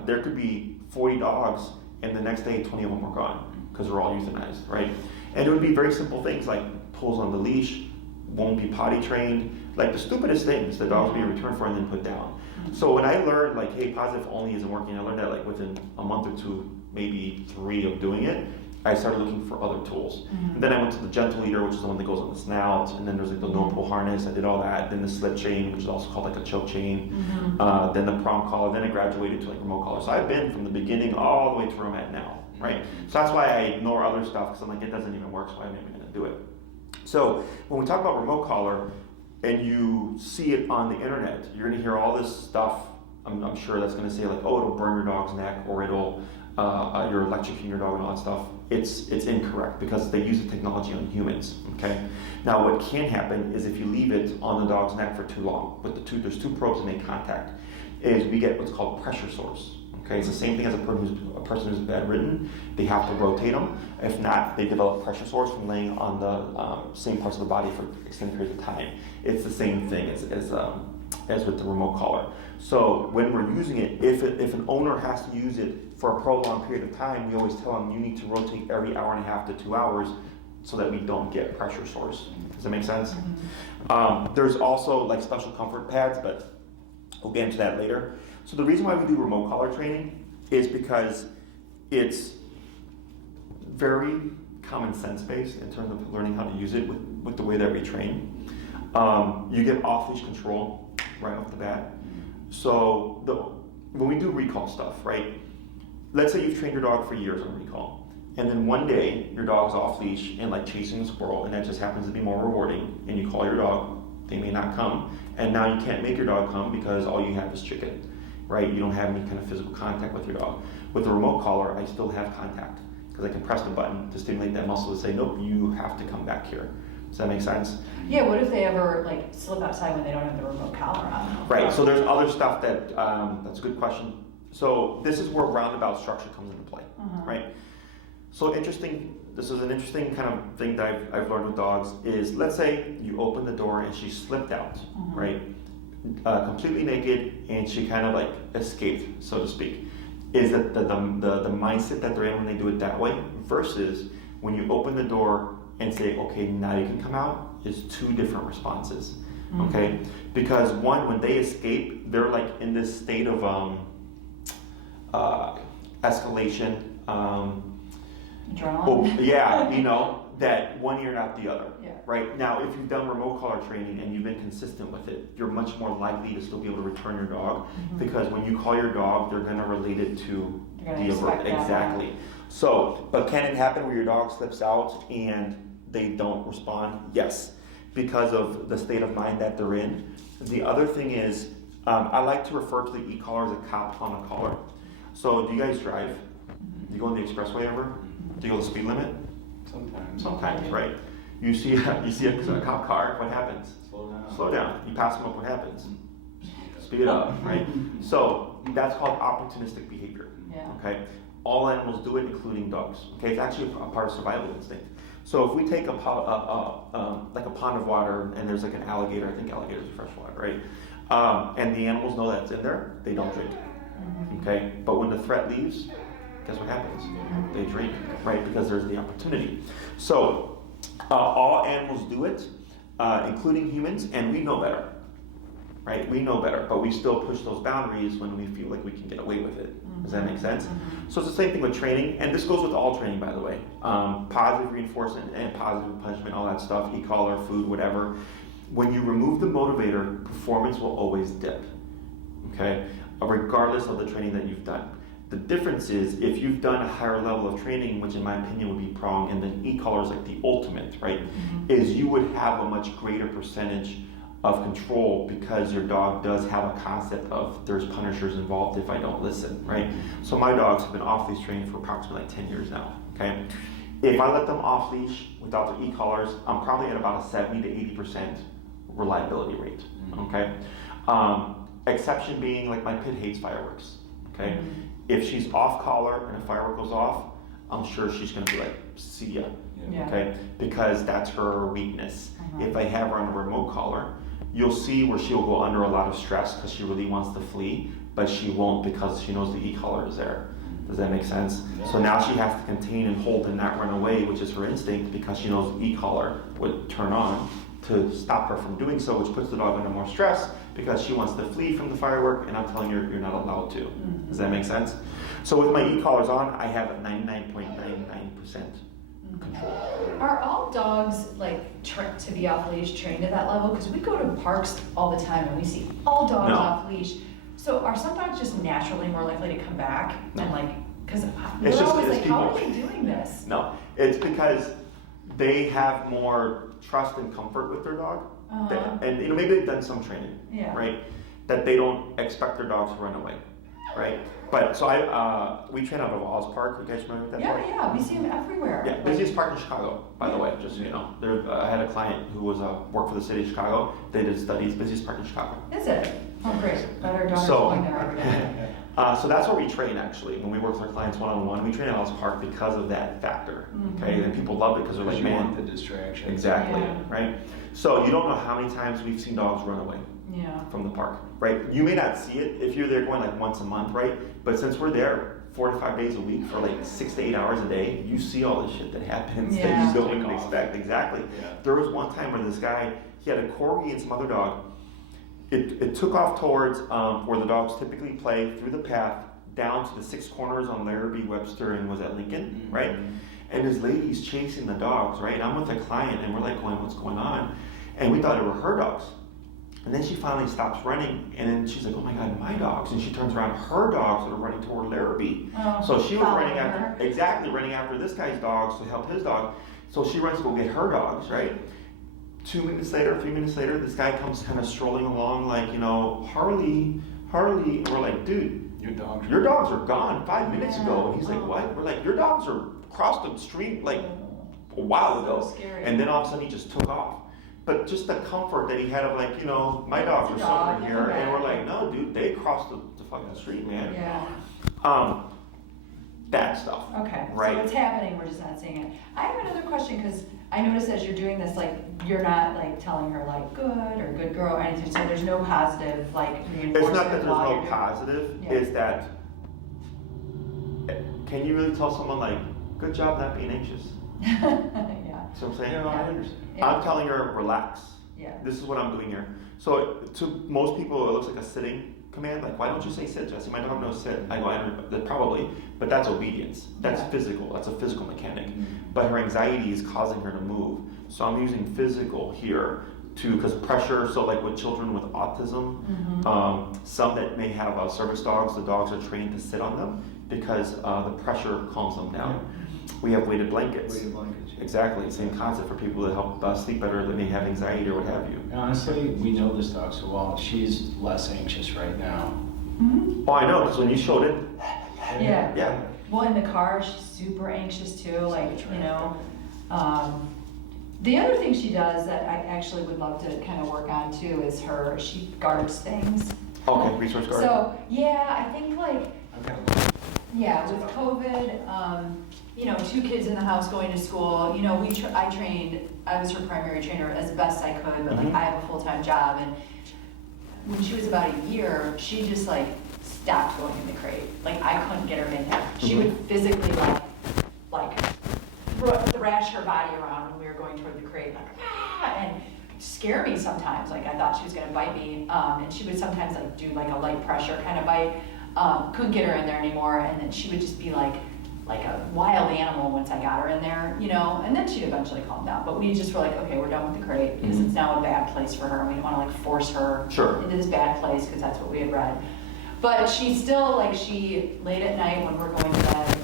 there could be 40 dogs, and the next day 20 of them were gone because they're all euthanized, right? And it would be very simple things like pulls on the leash, won't be potty trained, like the stupidest things that dogs would be returned for and then put down. So when I learned like, hey, positive only isn't working, I learned that like within a month or two, maybe 3 of doing it, I started looking for other tools. And then I went to the gentle leader, which is the one that goes on the snout, and then there's like the no pull harness, I did all that, then the slip chain, which is also called like a choke chain, then the prong collar, then I graduated to like remote collar. So I've been from the beginning all the way to where I'm at now, right? So that's why I ignore other stuff, because I'm like, it doesn't even work, so I'm not even gonna do it. So when we talk about remote collar, and you see it on the internet, you're gonna hear all this stuff, I'm sure that's gonna say like, oh, it'll burn your dog's neck, or it'll, you're electrocuting your dog and all that stuff. It's incorrect because they use the technology on humans, okay? Now what can happen is if you leave it on the dog's neck for too long, with there's two probes that make contact, is we get what's called pressure sores, okay? It's the same thing as a person who's bedridden. They have to rotate them. If not, they develop pressure sores from laying on the same parts of the body for extended periods of time. It's the same thing as as with the remote collar. So when we're using it, if an owner has to use it for a prolonged period of time, we always tell them you need to rotate every hour and a half to 2 hours so that we don't get pressure sores. Does that make sense? There's also like special comfort pads, but we'll get into that later. So the reason why we do remote collar training is because it's very common sense based in terms of learning how to use it with the way that we train. You get off-leash control right off the bat. So when we do recall stuff, right? Let's say you've trained your dog for years on recall, and then one day your dog's off leash and like chasing a squirrel, and that just happens to be more rewarding, and you call your dog, they may not come, and now you can't make your dog come because all you have is chicken, right? You don't have any kind of physical contact with your dog. With the remote collar, I still have contact because I can press the button to stimulate that muscle to say, nope, you have to come back here. Does that make sense? Yeah, what if they ever like slip outside when they don't have the remote collar on? Right, so there's other stuff that's a good question. So this is where roundabout structure comes into play, right? So this is an interesting kind of thing that I've learned with dogs is, let's say you open the door and she slipped out, right? Completely naked, and she kind of like escaped, so to speak. Is that the mindset that they're in when they do it that way versus when you open the door and say, okay, now you can come out, is two different responses, okay? Because one, when they escape, they're like in this state of escalation. Adrenaline. That one ear, not the other. Yeah. Right? Now, if you've done remote collar training and you've been consistent with it, you're much more likely to still be able to return your dog because when you call your dog, they're going to relate it to the avert. Exactly. So, but can it happen where your dog slips out and they don't respond? Yes, because of the state of mind that they're in. The other thing is, I like to refer to the e-collar as a cop on a collar. So, do you guys drive? Do you go on the expressway ever? Do you go the speed limit? Sometimes, right? You see a cop car, what happens? Slow down. You pass them up, what happens? Speed it up, right? So that's called opportunistic behavior. Yeah. Okay? All animals do it, including dogs. Okay? It's actually a part of survival instinct. So if we take like a pond of water and there's like an alligator, I think alligators are freshwater, right? And the animals know that's in there, they don't drink. Okay? But when the threat leaves, guess what happens? They drink, right? Because there's the opportunity. So all animals do it, including humans, and we know better, right? We know better, but we still push those boundaries when we feel like we can get away with it. Does that make sense? So it's the same thing with training, and this goes with all training, by the way. Positive reinforcement and positive punishment, all that stuff, e-collar, food, whatever. When you remove the motivator, performance will always dip, okay? Regardless of the training that you've done. The difference is if you've done a higher level of training, which in my opinion would be prong, and then e-collar is like the ultimate, right? Is you would have a much greater percentage of control because your dog does have a concept of there's punishers involved if I don't listen, right? So my dogs have been off leash trained for approximately like 10 years now, okay? If I let them off leash without their e-collars, I'm probably at about a 70 to 80% reliability rate, okay? Exception being like my pit hates fireworks, okay? If she's off collar and a firework goes off, I'm sure she's gonna be like, see ya, okay? Because that's her weakness. If I have her on a remote collar, you'll see where she'll go under a lot of stress because she really wants to flee, but she won't because she knows the e-collar is there. Does that make sense? So now she has to contain and hold and not run away, which is her instinct because she knows the e-collar would turn on to stop her from doing so, which puts the dog under more stress because she wants to flee from the firework, and I'm telling her you're not allowed to. Does that make sense? So with my e-collars on, I have a 99.99% control. Are all dogs like to be off leash trained at that level? Because we go to parks all the time and we see all dogs off leash. So are some dogs just naturally more likely to come back and like? Because we're always like, how are they doing this? No, it's because they have more trust and comfort with their dog, and maybe they've done some training, right? That they don't expect their dogs to run away, right? But so we train out of Oz Park. You guys remember that park? Yeah, we see them everywhere. Yeah, busiest park in Chicago, by the way, just so you know. I had a client who was worked for the city of Chicago. They did studies, busiest park in Chicago. Is it? Oh, great. Better daughter's going there every day. So that's where we train actually. When we work with our clients one-on-one, we train at Oz Park because of that factor. Okay, and people love it because they're like, you man, want the distraction. Exactly, right? So you don't know how many times we've seen dogs run away from the park, right? You may not see it if you're there going like once a month, right? But since we're there 4 to 5 days a week for like 6 to 8 hours a day, you see all the shit that happens that you don't even expect. Exactly. Yeah. There was one time where this guy, he had a corgi and some other dog. It took off towards where the dogs typically play through the path down to the 6 corners on Larrabee, Webster, and was at Lincoln, right? And this lady's chasing the dogs, right? And I'm with a client, and we're like going, what's going on? And we thought it were her dogs. And then she finally stops running, and then she's like, oh my God, my dogs. And she turns around, her dogs are running toward Larrabee. So she was running after this guy's dogs to help his dog. So she runs to go get her dogs, right? 2 minutes later, 3 minutes later, this guy comes kind of strolling along like, Harley. And we're like, dude, your dogs are gone 5 minutes ago. And he's like, what? We're like, your dogs are across the street like a while ago. Scary. And then all of a sudden he just took off. But just the comfort that he had of like, my dogs are somewhere here. And we're like, no, dude, they crossed the fucking street, man. Yeah. That stuff. Okay. Right. So it's happening, we're just not seeing it. I have another question because I noticed as you're doing this, like, you're not like telling her like good or good girl or anything. So there's no positive like reinforcement. It's not that there's no positive. It's that, can you really tell someone like, good job not being anxious? Yeah. See what I'm saying? Yeah, I understand. Yeah. I'm telling her, relax. Yeah. This is what I'm doing here. So to most people, it looks like a sitting command. Like, why don't you say sit, Jesse? My dog knows sit. I go, probably, but that's obedience. That's physical. That's a physical mechanic. But her anxiety is causing her to move. So I'm using physical here because pressure. So like with children with autism, some that may have service dogs, the dogs are trained to sit on them because the pressure calms them down. We have weighted blankets. Exactly, same concept for people that help sleep better, that may have anxiety or what have you. And honestly, we know this dog so well. She's less anxious right now. Oh, I know, because when you showed it. Yeah. Well, in the car, she's super anxious too. Like, the other thing she does that I actually would love to kind of work on too is she guards things. Okay, resource guard. So, I think like, with COVID, 2 kids in the house going to school, I was her primary trainer as best I could, but like I have a full-time job, and when she was about a year, she just like stopped going in the crate. Like I couldn't get her in there. She would physically like thrash her body around when we were going toward the crate, and scare me sometimes. Like I thought she was gonna bite me, and she would sometimes like do like a light pressure kind of bite. Couldn't get her in there anymore, and then she would just be like a wild animal once I got her in there, and then she'd eventually calm down. But we just were like, okay, we're done with the crate because it's now a bad place for her, and we don't want to like force her into this bad place because that's what we had read. But she still she late at night when we're going to bed,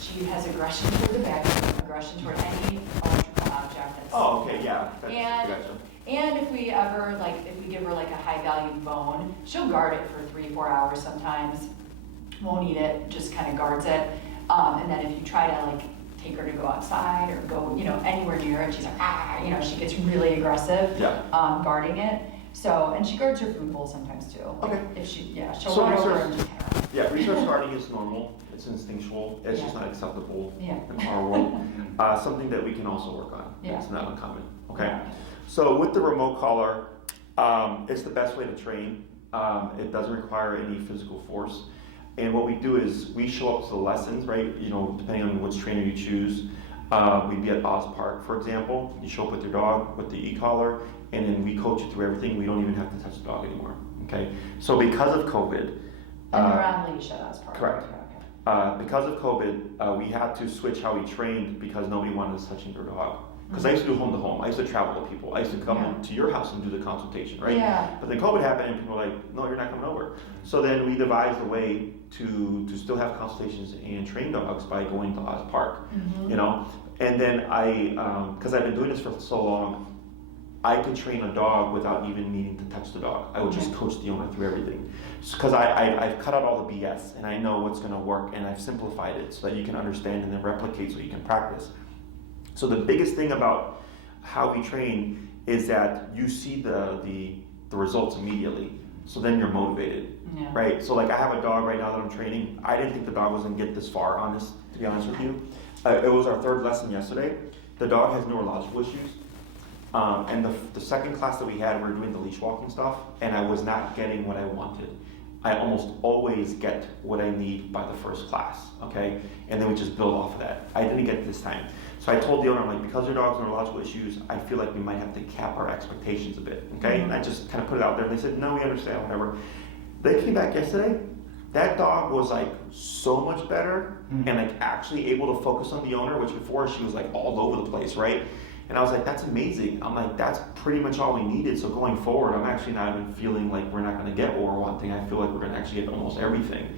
she has aggression toward the back, aggression toward any electrical object. And if we ever if we give her like a high value bone, she'll guard it for 3-4 hours sometimes. Won't eat it, just kind of guards it. And then if you try to take her to go outside or go anywhere near it, she's like she gets really aggressive guarding it. So, and she guards her food bowl sometimes too. Okay. If she'll run over and just kind of. Yeah, resource guarding is normal. It's instinctual. It's just not acceptable in our world. Something that we can also work on. It's not uncommon. Okay. Yeah. So with the remote collar, it's the best way to train. It doesn't require any physical force. And what we do is we show up to the lessons, right? Depending on which trainer you choose. We'd be at Oz Park, for example. You show up with your dog with the e-collar, and then we coach you through everything. We don't even have to touch the dog anymore. Okay. So because of COVID. And you're on leash at Oz Park. Correct. Okay. Because of COVID, we had to switch how we trained because nobody wanted us touching their dog. Because I used to do home to home. I used to travel with people. I used to come to your house and do the consultation, right? Yeah. But then COVID happened and people were like, no, you're not coming over. So then we devised a way to still have consultations and train dogs by going to Oz Park, And then because I've been doing this for so long, I could train a dog without even needing to touch the dog. I would just coach the owner through everything. Because I've cut out all the BS and I know what's going to work and I've simplified it so that you can understand and then replicate so you can practice. So the biggest thing about how we train is that you see the results immediately. So then you're motivated, right? So like I have a dog right now that I'm training. I didn't think the dog was gonna get this far on this, to be honest with you. It was our 3rd lesson yesterday. The dog has neurological issues. And the second class that we had, we were doing the leash walking stuff, and I was not getting what I wanted. I almost always get what I need by the first class, okay? And then we just build off of that. I didn't get it this time. So I told the owner, I'm like, because your dog's neurological issues, I feel like we might have to cap our expectations a bit, okay? And I just kind of put it out there, and they said, no, we understand, whatever. They came back yesterday. That dog was like so much better and like actually able to focus on the owner, which before she was like all over the place, right? And I was like, that's amazing. I'm like, that's pretty much all we needed. So going forward, I'm actually not even feeling like we're not going to get what we're wanting. I feel like we're going to actually get almost everything.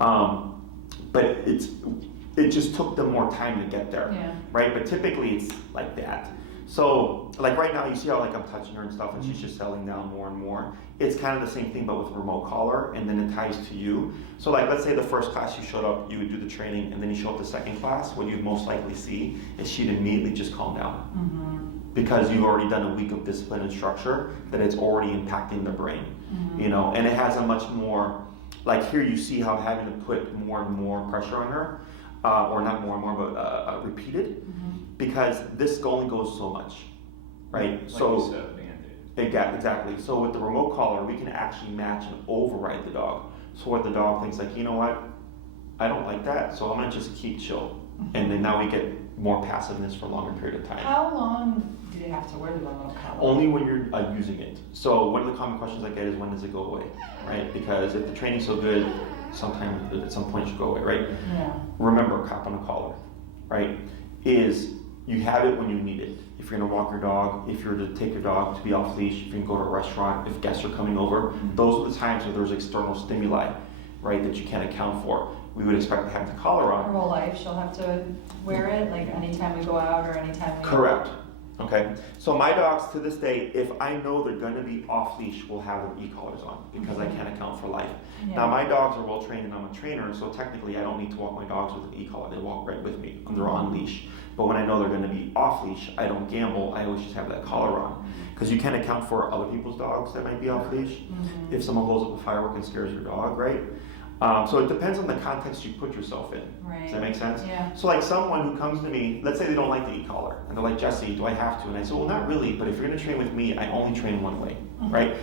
But it just took them more time to get there, right? But typically it's like that. So like right now, you see how like I'm touching her and stuff, and she's just settling down more and more. It's kind of the same thing, but with remote collar, and then it ties to you. So like, let's say the first class you showed up, you would do the training, and then you show up the second class. What you'd most likely see is she'd immediately just calm down, because you've already done a week of discipline and structure that it's already impacting the brain, you know. And it has a much more, like here you see how having to put more and more pressure on her, or not more and more, but repeated, because this only goes so much, right? Like so you said, Band-Aid. Exactly. So with the remote collar, we can actually match and override the dog. So what the dog thinks, like, you know what, I don't like that, so I'm gonna just keep chill. And then now we get more passiveness for a longer period of time. How long do you have to wear the remote collar? Only when you're using it. So one of the common questions I get is, when does it go away, right? Because if the training's so good, sometime at some point it should go away, right? Yeah. Remember, cop on a collar, right, is you have it when you need it. If you're gonna walk your dog, if you're to take your dog to be off leash, if you can go to a restaurant, if guests are coming over, those are the times where there's external stimuli, right, that you can't account for. We would expect to have the collar on. Her whole life, she'll have to wear it, like anytime we go out or anytime we Correct. Okay. So my dogs to this day, if I know they're gonna be off leash, will have their e-collars on, because I can't account for life. Yeah. Now my dogs are well trained and I'm a trainer, so technically I don't need to walk my dogs with an e-collar. They walk right with me when they're on leash. But when I know they're gonna be off leash, I don't gamble. I always just have that collar on, because you can't account for other people's dogs that might be off leash. If someone blows up a firework and scares your dog, right? So it depends on the context you put yourself in. Right. Does that make sense? Yeah. So like someone who comes to me, let's say they don't like the e-collar, and they're like, Jesse, do I have to? And I say, well, not really, but if you're gonna train with me, I only train one way, right?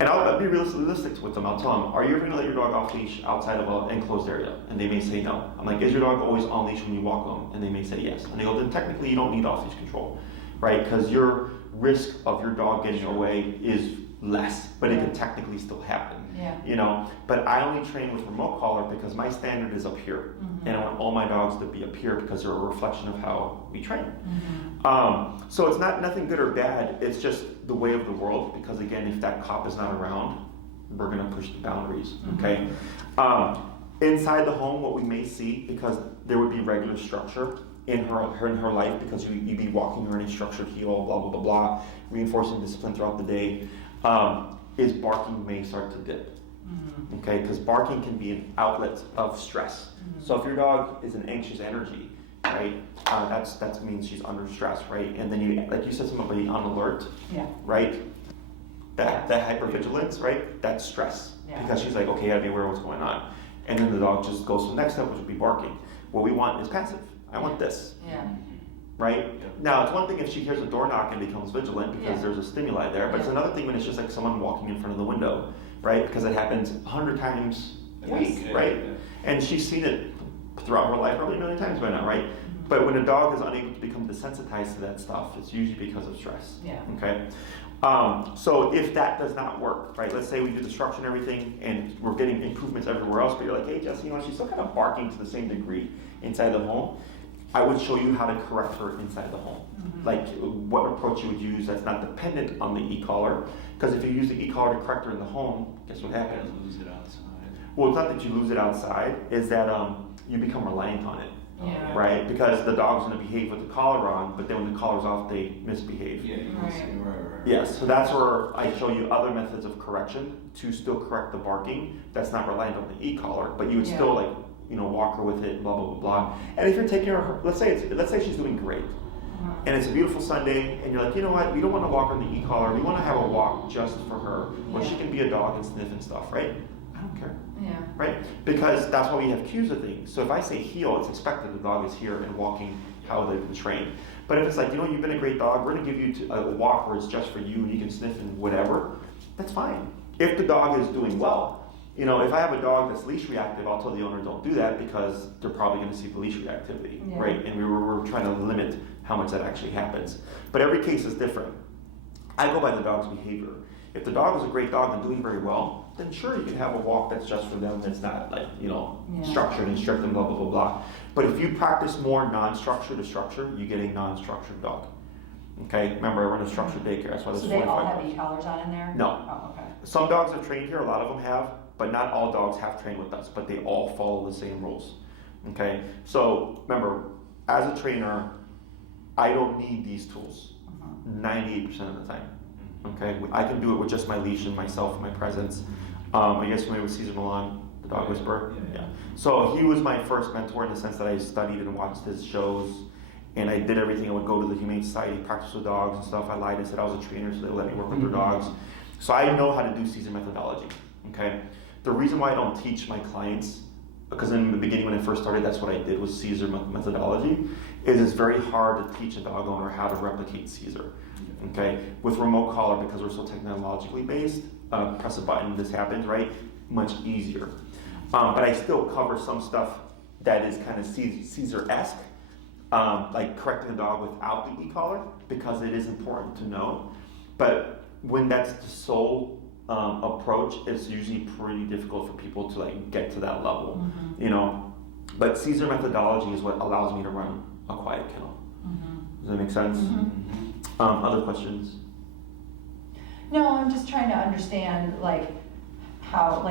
And I'll be realistic with them. I'll tell them, are you ever gonna let your dog off leash outside of an enclosed area? And they may say no. I'm like, is your dog always on leash when you walk them? And they may say yes. And they go, then technically you don't need off leash control, right? Because your risk of your dog getting away is less, but it can technically still happen. Yeah. You know, but I only train with remote collar because my standard is up here, and I want all my dogs to be up here because they're a reflection of how we train. So it's nothing good or bad. It's just the way of the world, because again, if that cop is not around, we're gonna push the boundaries. Okay. Inside the home, what we may see, because there would be regular structure in her life, because you'd be walking her in a structured heel, blah blah blah blah, reinforcing discipline throughout the day. Is barking may start to dip, okay? Because barking can be an outlet of stress. So if your dog is an anxious energy, right, that means she's under stress, right? And then you, like you said, somebody on alert, right? That hypervigilance, right? That's stress, because she's like, okay, I gotta be aware of what's going on. And then the dog just goes to the next step, which would be barking. What we want is passive. I want this. Right? Now, it's one thing if she hears a door knock and becomes vigilant because there's a stimuli there, but it's another thing when it's just like someone walking in front of the window, right? Because it happens 100 times a week, right? And she's seen it throughout her life probably a million times by now, right? But when a dog is unable to become desensitized to that stuff, it's usually because of stress. Okay? So if that does not work, right? Let's say we do the structure and everything and we're getting improvements everywhere else, but you're like, hey, Jesse, you know, she's still kind of barking to the same degree inside the home. I would show you how to correct her inside the home. Like what approach you would use that's not dependent on the e-collar. Because if you use the e-collar to correct her in the home, guess what happens? You lose it outside. Well, it's not that you lose it outside, is that you become reliant on it. Right? Because the dog's gonna behave with the collar on, but then when the collar's off, they misbehave. Right. Yes, so that's where I show you other methods of correction to still correct the barking that's not reliant on the e-collar, but you would still like, you know, walk her with it, blah, blah, blah, blah. And if you're taking her, let's say she's doing great, and it's a beautiful Sunday, and you're like, you know what, we don't want to walk her in the e-collar, we want to have a walk just for her, where she can be a dog and sniff and stuff, right? I don't care. Right? Because that's why we have cues of things. So if I say heel, it's expected the dog is here and walking how they've been trained. But if it's like, you've been a great dog, we're gonna give you a walk where it's just for you and you can sniff and whatever, that's fine. If the dog is doing well. If I have a dog that's leash reactive, I'll tell the owner don't do that because they're probably gonna see the leash reactivity, right? And we're trying to limit how much that actually happens. But every case is different. I go by the dog's behavior. If the dog is a great dog and doing very well, then sure, you can have a walk that's just for them, that's not like, structured and strict and blah, blah, blah, blah. But if you practice more non-structured to structure, you get a non-structured dog. Okay, remember, we're in a structured daycare, that's why there's 45 So they all have e-collars on in there? No. Oh, okay. Some dogs have trained here, a lot of them have, but not all dogs have trained with us, but they all follow the same rules. Okay, so remember, as a trainer, I don't need these tools 98% of the time. Okay, I can do it with just my leash and myself and my presence. I guess familiar with Cesar Millan, the dog whisperer? Yeah. So he was my first mentor in the sense that I studied and watched his shows, and I did everything. I would go to the Humane Society, practice with dogs and stuff. I lied and said I was a trainer, so they let me work with their dogs. So I know how to do Cesar methodology. Okay, the reason why I don't teach my clients, because in the beginning when I first started, that's what I did was Cesar methodology, is it's very hard to teach a dog owner how to replicate Cesar. Okay, with remote collar, because we're so technologically based, press a button, this happens, right? Much easier. But I still cover some stuff that is kind of Cesar-esque, like correcting a dog without the e-collar, because it is important to know. But when that's the sole approach, it's usually pretty difficult for people to like get to that level, But Cesar methodology is what allows me to run a quiet kennel. Does that make sense? Other questions? No, I'm just trying to understand how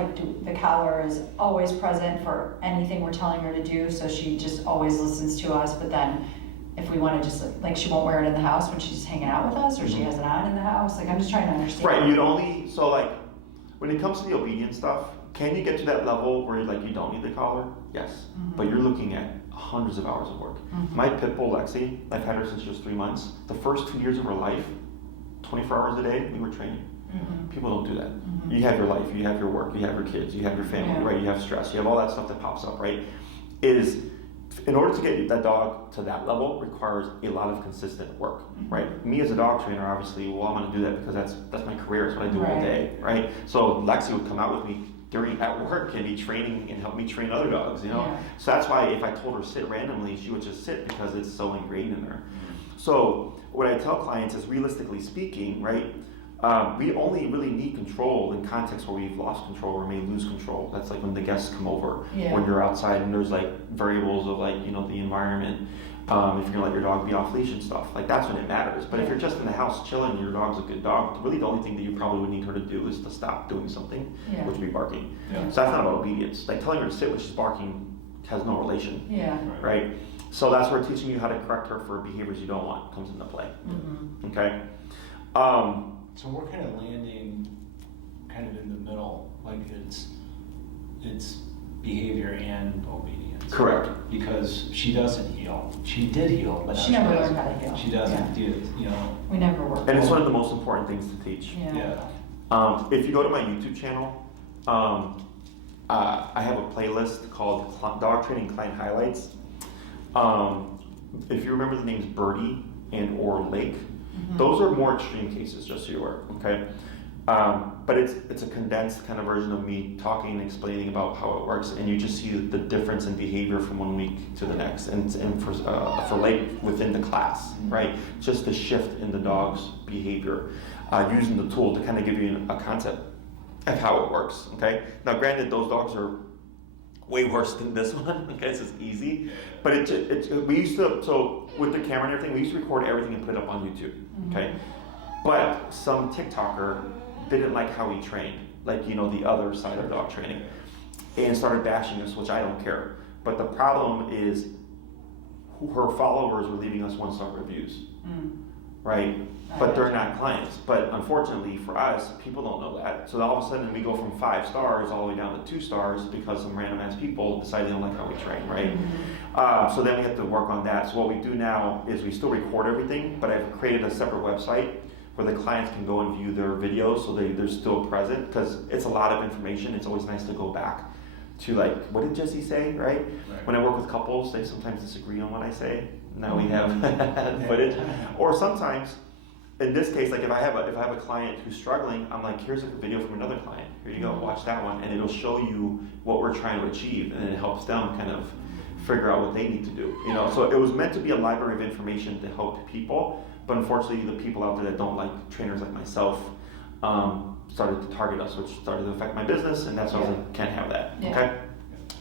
the collar is always present for anything we're telling her to do, so she just always listens to us, but then if we want to just she won't wear it in the house when she's hanging out with us, or she has it on in the house. I'm just trying to understand. Right, when it comes to the obedience stuff, can you get to that level where you don't need the collar? Yes, but you're looking at hundreds of hours of work. My pit bull Lexi, I've had her since she was 3 months. The first 2 years of her life, 24 hours a day, we were training. People don't do that. You have your life, you have your work, you have your kids, you have your family, right? You have stress, you have all that stuff that pops up, right? In order to get that dog to that level requires a lot of consistent work, right? Me as a dog trainer, obviously, I'm going to do that because that's my career, it's what I do all day, right? So Lexi would come out with me at work and be training and help me train other dogs, So that's why if I told her sit randomly, she would just sit because it's so ingrained in her. So what I tell clients is, realistically speaking, right, we only really need control in contexts where we've lost control or may lose control. That's like when the guests come over, when you're outside and there's variables of the environment. If you're gonna let your dog be off leash and stuff, that's when it matters. But if you're just in the house chilling and your dog's a good dog, really the only thing that you probably would need her to do is to stop doing something, which would be barking. So that's not about obedience. Telling her to sit when she's barking has no relation, right? So that's where teaching you how to correct her for behaviors you don't want comes into play. Okay. So we're kind of landing kind of in the middle, it's behavior and obedience. Correct. Because she doesn't heal. She did heal, but she never learned how to heal. She doesn't do it, We never worked. And it's one of the most important things to teach. If you go to my YouTube channel, I have a playlist called Dog Training Client Highlights. If you remember the names Birdie and or Lake, those are more extreme cases, just so you're aware, okay? But it's a condensed kind of version of me talking and explaining about how it works, and you just see the difference in behavior from 1 week to the next, and for Lake within the class, right? Just the shift in the dog's behavior, using the tool to kind of give you a concept of how it works, okay? Now, granted, those dogs are way worse than this one, okay? This is easy, but we used to, so with the camera and everything, we used to record everything and put it up on YouTube, okay? But some TikToker didn't like how we trained, the other side of dog training, and started bashing us, which I don't care. But the problem is her followers were leaving us 1-star reviews, right? But they're not clients. But unfortunately for us, people don't know that. So all of a sudden we go from 5 stars all the way down to 2 stars because some random ass people decide they don't like how we train, right? So then we have to work on that. So what we do now is we still record everything, but I've created a separate website where the clients can go and view their videos so they're still present, because it's a lot of information. It's always nice to go back to like, what did Jesse say, right? Right. When I work with couples, they sometimes disagree on what I say. Now we have footage. Or sometimes, in this case, like if I have a client who's struggling, I'm like, here's a video from another client. Here you go, watch that one, and it'll show you what we're trying to achieve, and it helps them kind of figure out what they need to do. You know, so it was meant to be a library of information to help people, but unfortunately, the people out there that don't like trainers like myself started to target us, which started to affect my business, and that's why I was like, can't have that. Yeah. Okay,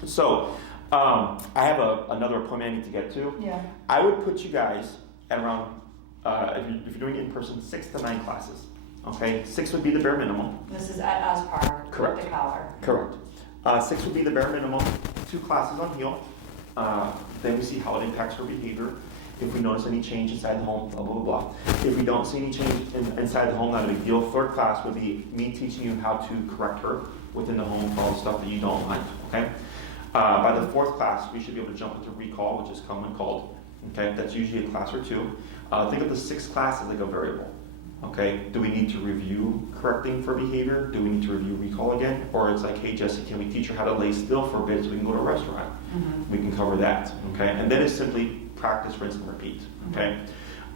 so I have another appointment I need to get to. Yeah. I would put you guys at around, if you're doing it in person, 6 to 9 classes. Okay, 6 would be the bare minimum. This is at Oz Park. Correct. With the collar. Correct. 6 would be the bare minimum. 2 classes on heel. Then we see how it impacts her behavior. If we notice any change inside the home, blah, blah, blah, blah. If we don't see any change inside the home, not a big deal. 3rd class would be me teaching you how to correct her within the home for all the stuff that you don't like, okay? By the 4th class, we should be able to jump into recall, which is come when called, okay? That's usually a class or 2. Think of the 6th class as like a variable, okay? Do we need to review correcting for behavior? Do we need to review recall again? Or it's like, hey, Jesse, can we teach her how to lay still for a bit so we can go to a restaurant? We can cover that, okay? And then it's simply practice, rinse, and repeat, okay?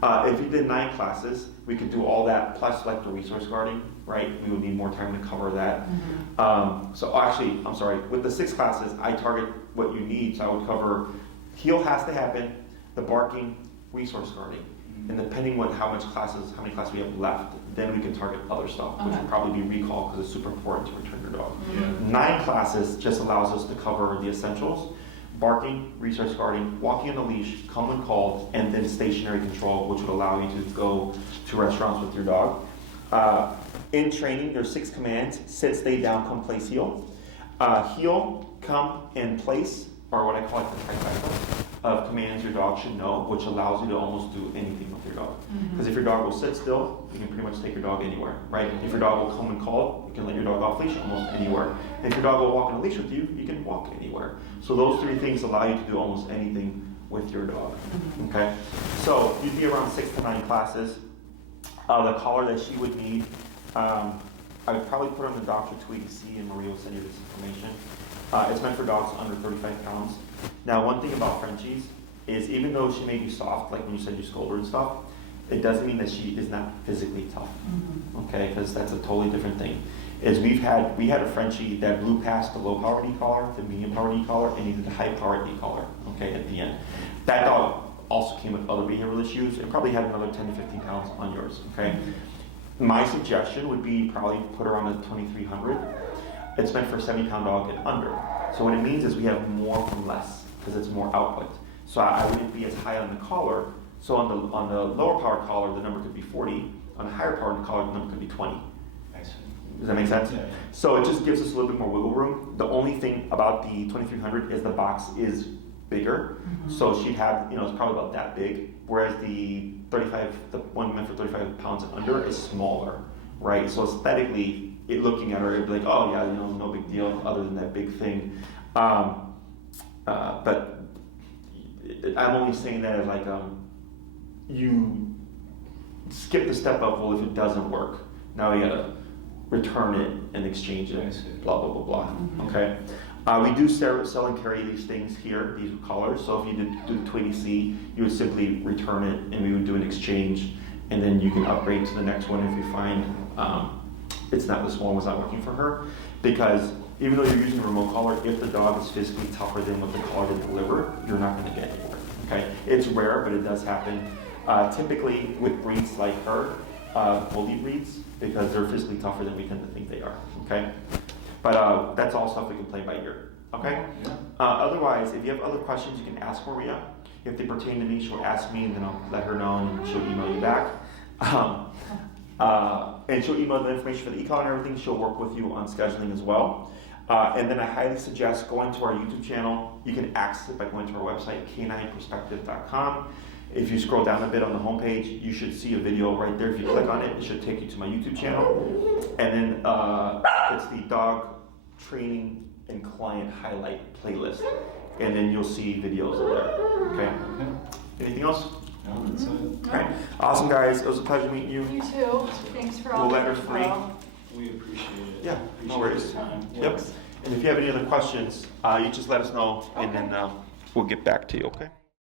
If you did 9 classes, we could do all that plus like the resource guarding, right? We would need more time to cover that. So actually, I'm sorry, with the 6 classes, I target what you need. So I would cover heel has to happen, the barking, resource guarding. And depending on how many classes we have left, then we can target other stuff, which would probably be recall because it's super important to return your dog. 9 classes just allows us to cover the essentials: barking, resource guarding, walking on a leash, come when called, and then stationary control, which would allow you to go to restaurants with your dog. In training, there's 6 commands: sit, stay down, come, place, heel. Heel, come, and place are what I call like the trifecta of commands your dog should know, which allows you to almost do anything with your dog. Because if your dog will sit still, you can pretty much take your dog anywhere, right? If your dog will come and call, you can let your dog off leash almost anywhere. And if your dog will walk on a leash with you, you can walk anywhere. So those 3 things allow you to do almost anything with your dog, okay? So you'd be around 6 to 9 classes. The collar that she would need, I would probably put on the Dr. Tweety C, and Maria will send you this information. It's meant for dogs under 35 pounds. Now, one thing about Frenchies is even though she may be soft, like when you said you scold her and stuff, it doesn't mean that she is not physically tough, okay? Because that's a totally different thing. We had a Frenchie that blew past the low-powered e-collar, the medium-powered e-collar, and he did the high-powered e-collar, okay, at the end. That dog also came with other behavioral issues and probably had another 10 to 15 pounds on yours, okay? My suggestion would be probably put her on a 2300. It's meant for a 70-pound dog and under. So what it means is we have more from less because it's more output. So I wouldn't be as high on the collar. So on the lower powered collar, the number could be 40. On a higher powered collar, the number could be 20. I see. Does that make sense? Yeah. So it just gives us a little bit more wiggle room. The only thing about the 2300 is the box is bigger. So she'd have, it's probably about that big. Whereas the one meant for 35 pounds and under is smaller, right? So aesthetically, looking at her, it'd be like, oh yeah, no big deal other than that big thing. But I'm only saying that as like, you skip the step up, well, if it doesn't work, now you gotta return it and exchange it, blah, blah, blah, blah, okay? We do sell and carry these things here, these collars, so if you did do the Tweety C, you would simply return it and we would do an exchange, and then you can upgrade to the next one if you find it's not, the small one's not working for her, because even though you're using a remote collar, if the dog is physically tougher than what the collar did deliver, you're not going to get anywhere, okay? It's rare, but it does happen. Typically with breeds like her, Goldie breeds, because they're physically tougher than we tend to think they are, okay? But that's all stuff we can play by ear, okay? Otherwise, if you have other questions, you can ask Maria. If they pertain to me, she'll ask me, and then I'll let her know, and she'll email you back. And she'll email the information for the e-collar and everything. She'll work with you on scheduling as well. And then I highly suggest going to our YouTube channel. You can access it by going to our website, canineperspective.com. If you scroll down a bit on the homepage, you should see a video right there. If you click on it, it should take you to my YouTube channel. And then it's the dog training and client highlight playlist. And then you'll see videos in there, okay? Anything else? No, that's it. Okay. Awesome, guys. It was a pleasure meeting you. You too. Thanks for all We'll the let her free. info. We appreciate it. Yeah, no Appreciate worries. your time. Yep. And if you have any other questions, you just let us know, and then we'll get back to you, okay?